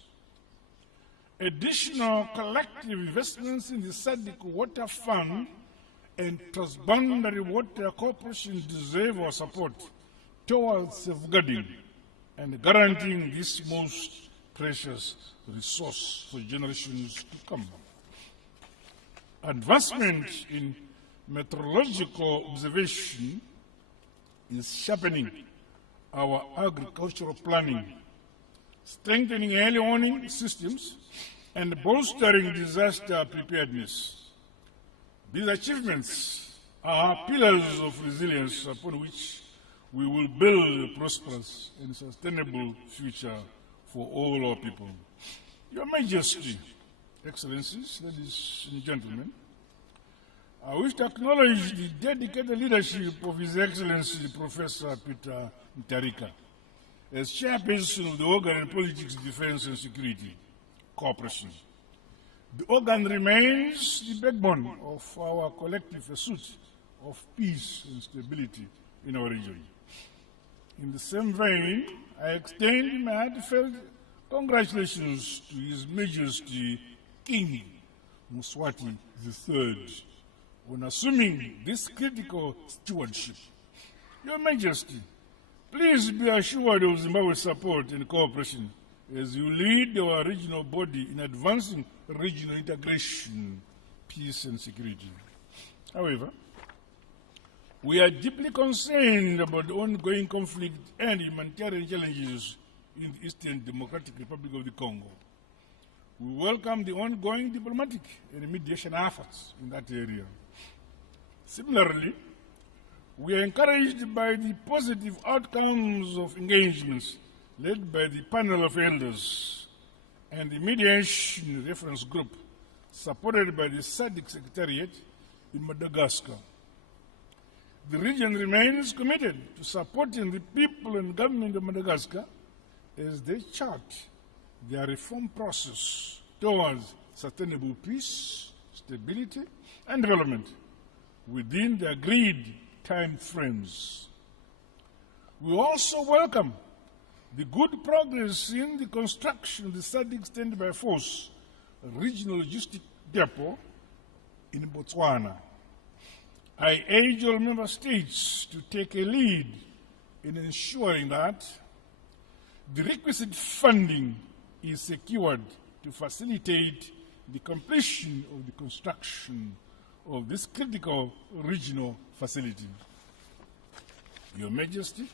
Additional collective investments in the SADC Water Fund and Transboundary Water Corporation deserve our support towards safeguarding and guaranteeing this most precious resource for generations to come. Advancement in meteorological observation is sharpening our agricultural planning, strengthening early warning systems, and bolstering disaster preparedness. These achievements are pillars of resilience upon which we will build a prosperous and sustainable future for all our people. Your Majesty, Excellencies, ladies and gentlemen, I wish to acknowledge the dedicated leadership of His Excellency Professor Peter Mutharika as chairperson of the Organ on Politics, Defense and Security Cooperation. The organ remains the backbone of our collective pursuit of peace and stability in our region. In the same vein, I extend my heartfelt congratulations to His Majesty King Mswati III on assuming this critical stewardship. Your Majesty, please be assured of Zimbabwe's support and cooperation as you lead our regional body in advancing regional integration, peace and security. However, we are deeply concerned about the ongoing conflict and humanitarian challenges in the Eastern Democratic Republic of the Congo. We welcome the ongoing diplomatic and mediation efforts in that area. Similarly, we are encouraged by the positive outcomes of engagements led by the panel of elders and the mediation reference group supported by the SADC Secretariat in Madagascar. The region remains committed to supporting the people and government of Madagascar as they chart their reform process towards sustainable peace, stability, and development within the agreed time frames. We also welcome the good progress in the construction of the SADC Standby Force Regional Logistic Depot in Botswana. I urge all member states to take a lead in ensuring that the requisite funding is secured to facilitate the completion of the construction of this critical regional facility. Your Majesty,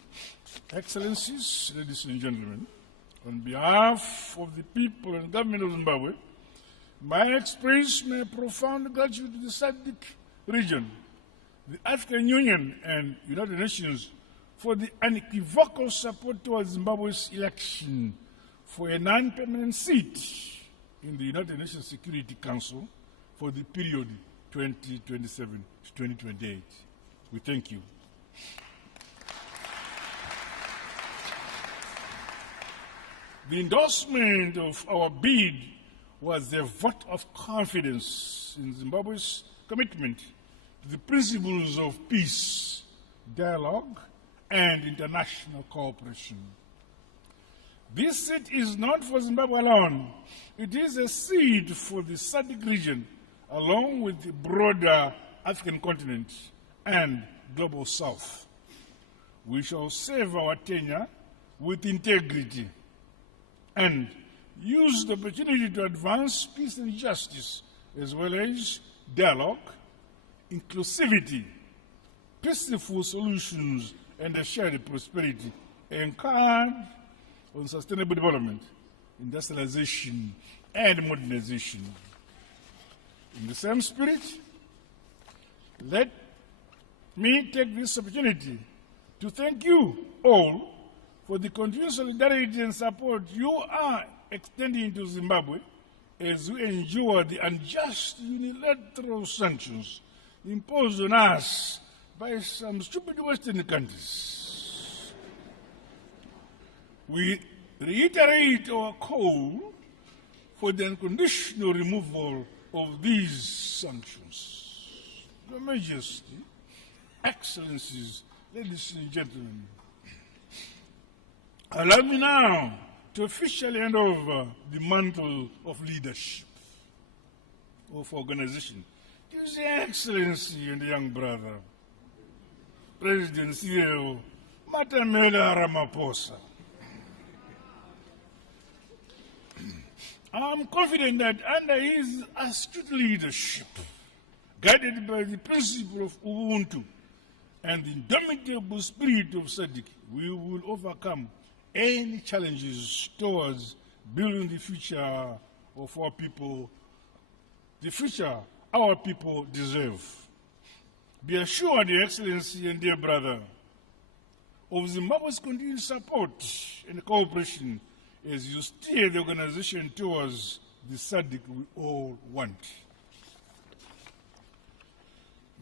Excellencies, ladies and gentlemen, on behalf of the people and government of Zimbabwe, I express my profound gratitude to the SADC region, the African Union and United Nations for the unequivocal support towards Zimbabwe's election for a non-permanent seat in the United Nations Security Council for the period 2027 to 2028. We thank you. The endorsement of our bid was a vote of confidence in Zimbabwe's commitment to the principles of peace, dialogue, and international cooperation. This seat is not for Zimbabwe alone. It is a seed for the SADC region, along with the broader African continent and global south. We shall serve our tenure with integrity and use the opportunity to advance peace and justice, as well as dialogue, inclusivity, peaceful solutions, and a shared prosperity, anchored on sustainable development, industrialization, and modernization. In the same spirit, let me take this opportunity to thank you all for the continued solidarity and support you are extending to Zimbabwe as we endure the unjust unilateral sanctions imposed on us by some stupid Western countries. We reiterate our call for the unconditional removal of these sanctions. Your Majesty, Excellencies, ladies and gentlemen, allow me now to officially hand over the mantle of leadership of organization to His Excellency and young brother, President Cyril Ramaphosa. I'm confident that under his astute leadership, guided by the principle of Ubuntu and the indomitable spirit of SADC, we will overcome any challenges towards building the future of our people, the future our people deserve. Be assured, Your Excellency and dear brother, of Zimbabwe's continued support and cooperation as you steer the organization towards the SADC we all want.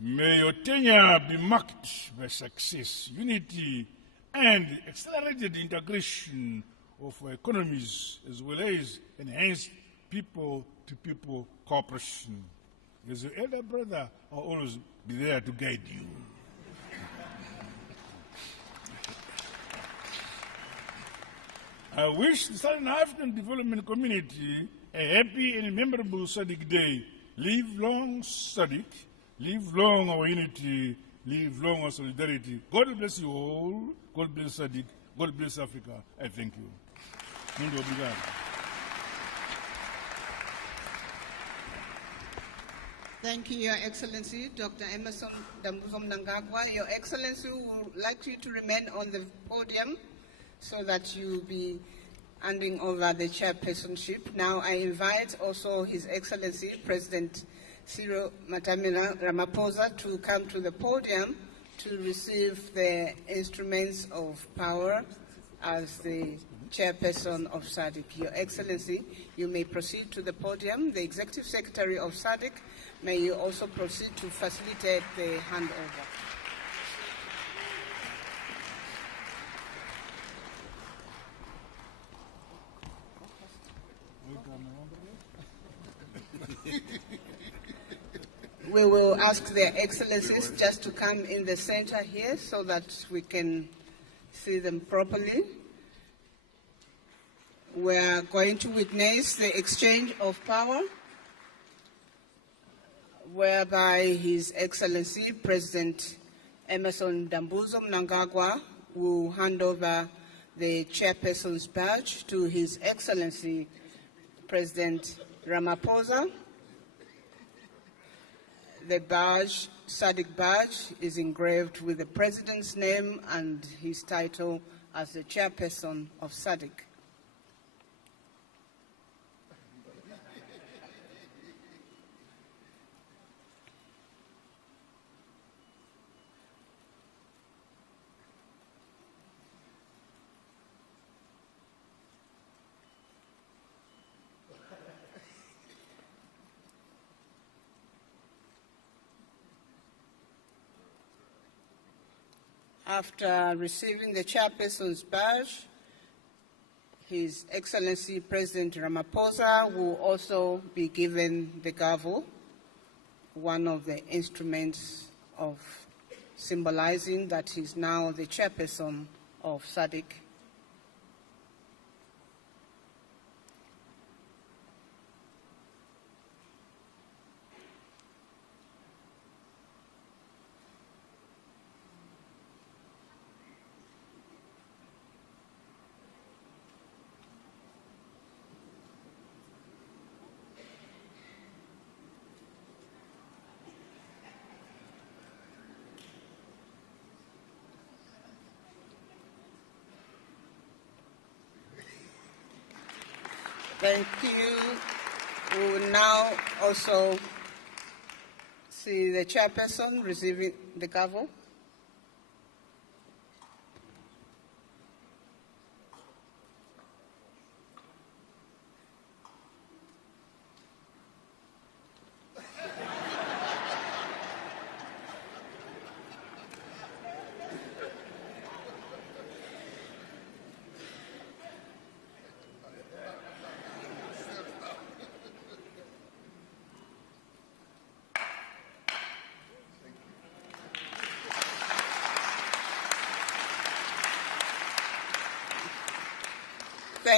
May your tenure be marked by success, unity, and accelerated integration of our economies, as well as enhanced people-to-people cooperation. As your elder brother, I'll always be there to guide you. I wish the Southern African Development Community a happy and memorable SADC Day. Live long SADC, live long our unity, live long our solidarity. God bless you all. God bless SADC. God bless Africa. I thank you. Muito obrigado. Thank you, Your Excellency, Dr. Emerson Dambuzo Mnangagwa. Your Excellency, we would like you to remain on the podium so that you'll be handing over the chairpersonship. Now I invite also His Excellency, President Cyril Ramaphosa, to come to the podium to receive the instruments of power as the chairperson of SADC. Your Excellency, you may proceed to the podium. The Executive Secretary of SADC, may you also proceed to facilitate the handover. We will ask their excellencies just to come in the center here so that we can see them properly. We are going to witness the exchange of power whereby His Excellency President Emerson Dambuzo Mnangagwa will hand over the chairperson's badge to His Excellency President Ramaphosa. The badge, SADC badge, is engraved with the President's name and his title as the chairperson of SADC. After receiving the chairperson's badge, His Excellency President Ramaphosa will also be given the gavel, one of the instruments of symbolizing that he's now the chairperson of SADC. Thank you. We will now also see the chairperson receiving the gavel.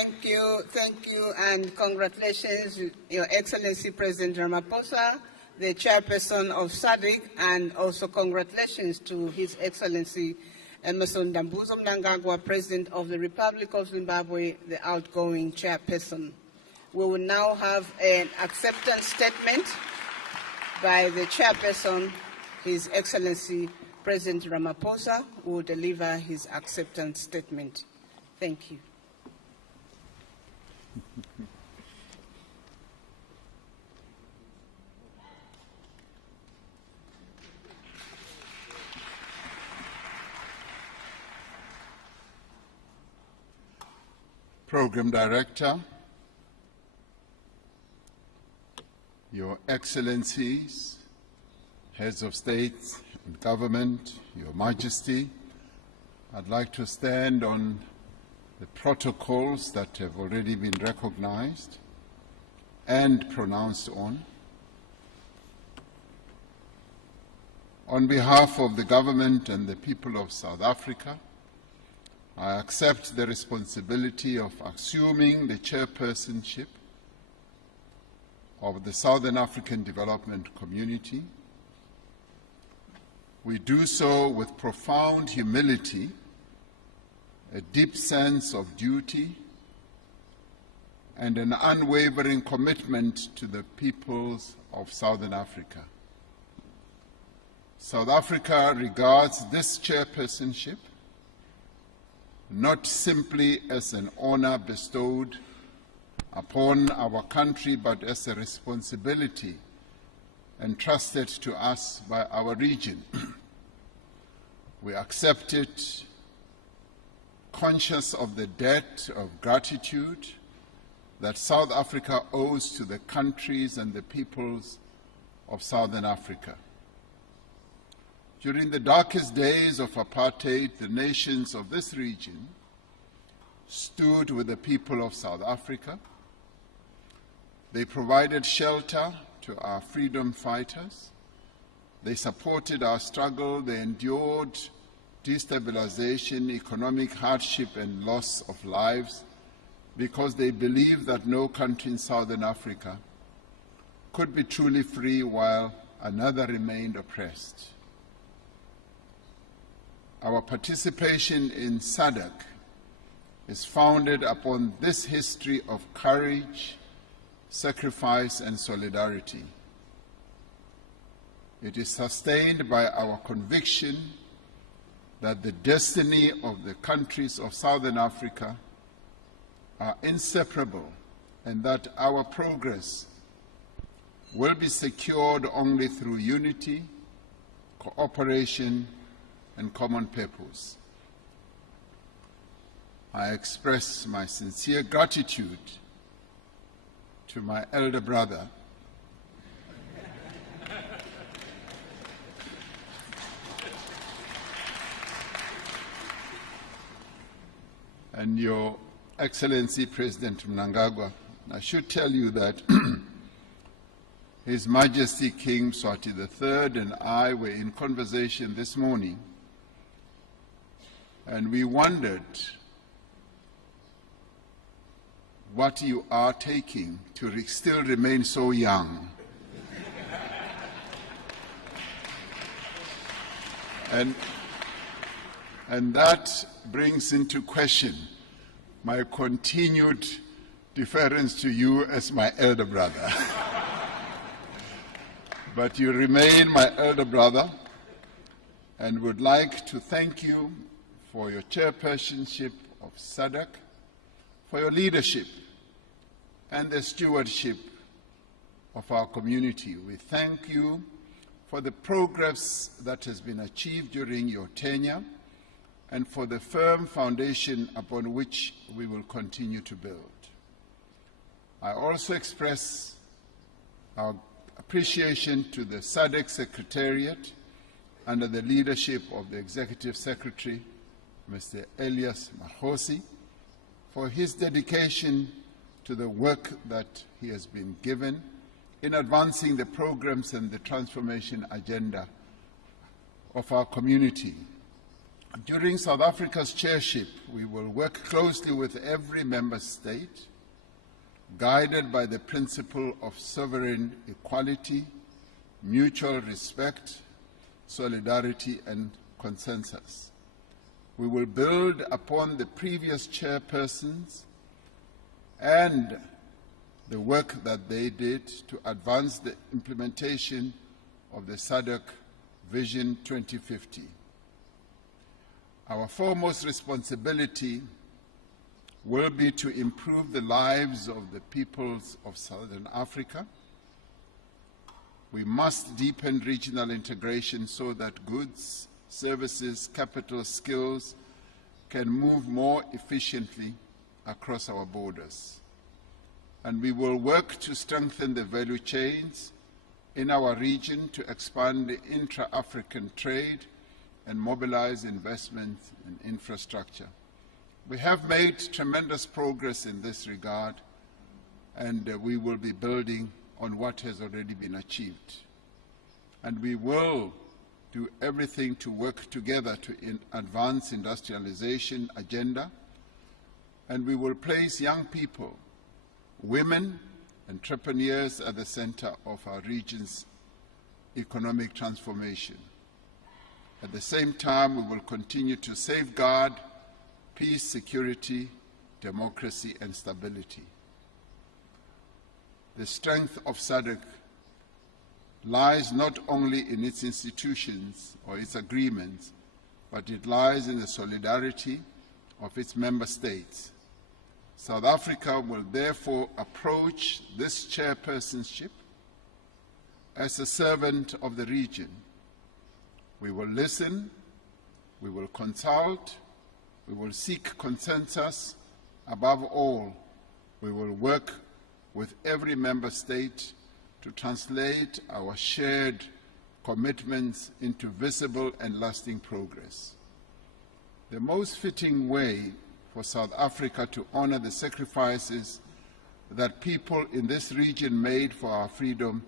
Thank you, and congratulations, Your Excellency President Ramaphosa, the chairperson of SADC, and also congratulations to His Excellency Emmerson Dambuzo Mnangagwa, President of the Republic of Zimbabwe, the outgoing chairperson. We will now have an acceptance statement by the chairperson, His Excellency President Ramaphosa, who will deliver his acceptance statement. Thank you. Program Director, Your Excellencies, Heads of State and Government, Your Majesty, I'd like to stand on the protocols that have already been recognized and pronounced on. On behalf of the government and the people of South Africa, I accept the responsibility of assuming the chairpersonship of the Southern African Development Community. We do so with profound humility, a deep sense of duty, and an unwavering commitment to the peoples of Southern Africa. South Africa regards this chairpersonship not simply as an honor bestowed upon our country, but as a responsibility entrusted to us by our region. We accept it conscious of the debt of gratitude that South Africa owes to the countries and the peoples of Southern Africa. During the darkest days of apartheid, the nations of this region stood with the people of South Africa. They provided shelter to our freedom fighters. They supported our struggle. They endured destabilization, economic hardship, and loss of lives because they believed that no country in Southern Africa could be truly free while another remained oppressed. Our participation in SADC is founded upon this history of courage, sacrifice, and solidarity. It is sustained by our conviction that the destiny of the countries of Southern Africa are inseparable and that our progress will be secured only through unity, cooperation, and common purpose. I express my sincere gratitude to my elder brother, and Your Excellency President Mnangagwa. I should tell you that His Majesty King Mswati III and I were in conversation this morning, and we wondered what you are taking to still remain so young. And that brings into question my continued deference to you as my elder brother. But you remain my elder brother, and would like to thank you for your chairpersonship of SADC, for your leadership and the stewardship of our community. We thank you for the progress that has been achieved during your tenure and for the firm foundation upon which we will continue to build. I also express our appreciation to the SADC Secretariat under the leadership of the Executive Secretary, Mr. Elias Mahosi, for his dedication to the work that he has been given in advancing the programs and the transformation agenda of our community. During South Africa's chairship, we will work closely with every member state, guided by the principle of sovereign equality, mutual respect, solidarity, and consensus. We will build upon the previous chairpersons and the work that they did to advance the implementation of the SADC Vision 2050. Our foremost responsibility will be to improve the lives of the peoples of Southern Africa. We must deepen regional integration so that goods, services, capital, skills can move more efficiently across our borders. And we will work to strengthen the value chains in our region to expand the intra-African trade and mobilize investment in infrastructure. We have made tremendous progress in this regard, and we will be building on what has already been achieved. And we will do everything to work together to advance industrialization agenda, and we will place young people, women, entrepreneurs at the center of our region's economic transformation. At the same time, we will continue to safeguard peace, security, democracy, and stability. The strength of SADC lies not only in its institutions or its agreements, but it lies in the solidarity of its member states. South Africa will therefore approach this chairpersonship as a servant of the region. We will listen, we will consult, we will seek consensus. Above all, we will work with every member state to translate our shared commitments into visible and lasting progress. The most fitting way for South Africa to honor the sacrifices that people in this region made for our freedom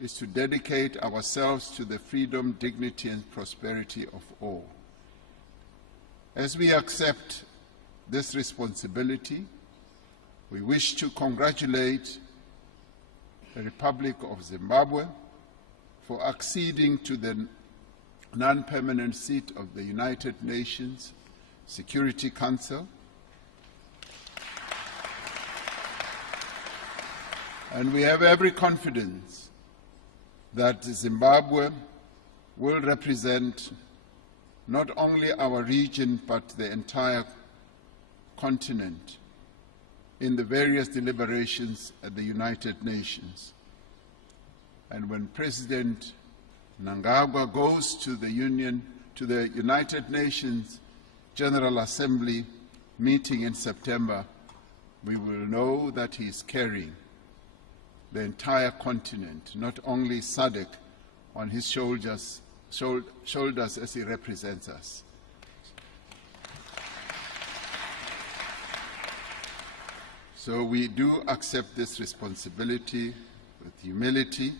is to dedicate ourselves to the freedom, dignity, and prosperity of all. As we accept this responsibility, we wish to congratulate the Republic of Zimbabwe for acceding to the non-permanent seat of the United Nations Security Council. And we have every confidence that Zimbabwe will represent not only our region but the entire continent in the various deliberations at the United Nations. And when President Mnangagwa goes to the United Nations General Assembly meeting in September, we will know that he is carrying the entire continent, not only SADC, on his shoulders as he represents us. So we do accept this responsibility with humility,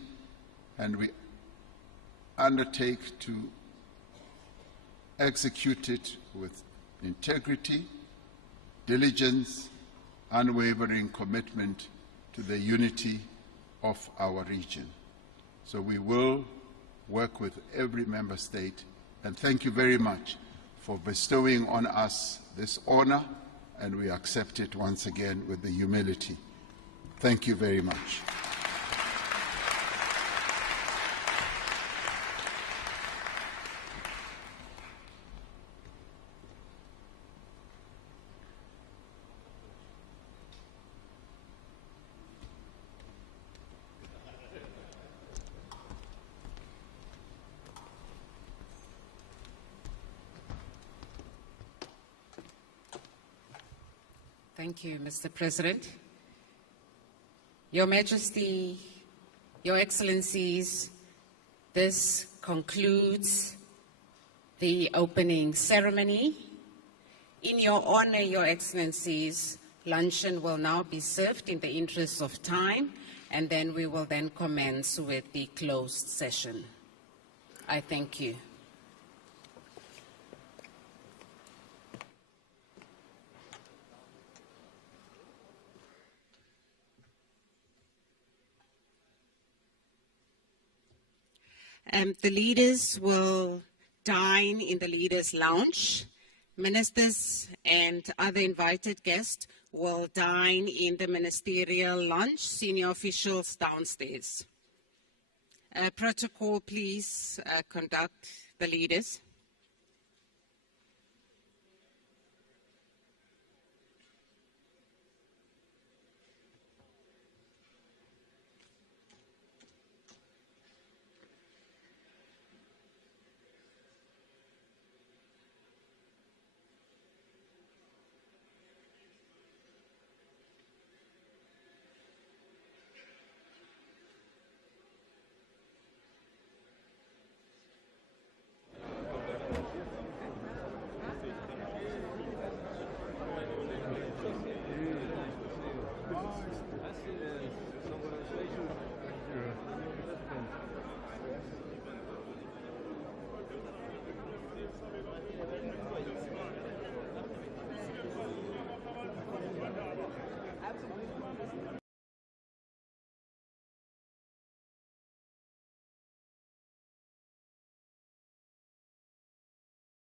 and we undertake to execute it with integrity, diligence, unwavering commitment to the unity of our region. So we will work with every member state, and thank you very much for bestowing on us this honor, and we accept it once again with the humility. Thank you very much. Thank you, Mr. President. Your Majesty, Your Excellencies, this concludes the opening ceremony. In your honor, Your Excellencies, luncheon will now be served in the interest of time, and then we will then commence with the closed session. I thank you. The leaders will dine in the leaders' lounge. Ministers and other invited guests will dine in the ministerial lounge, senior officials downstairs. Protocol, please conduct the leaders.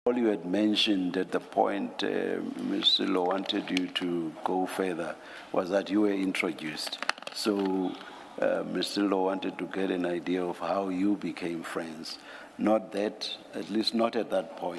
All you had mentioned at the point Mr. Law wanted you to go further was that you were introduced. So Mr. Law wanted to get an idea of how you became friends. Not that, at least not at that point.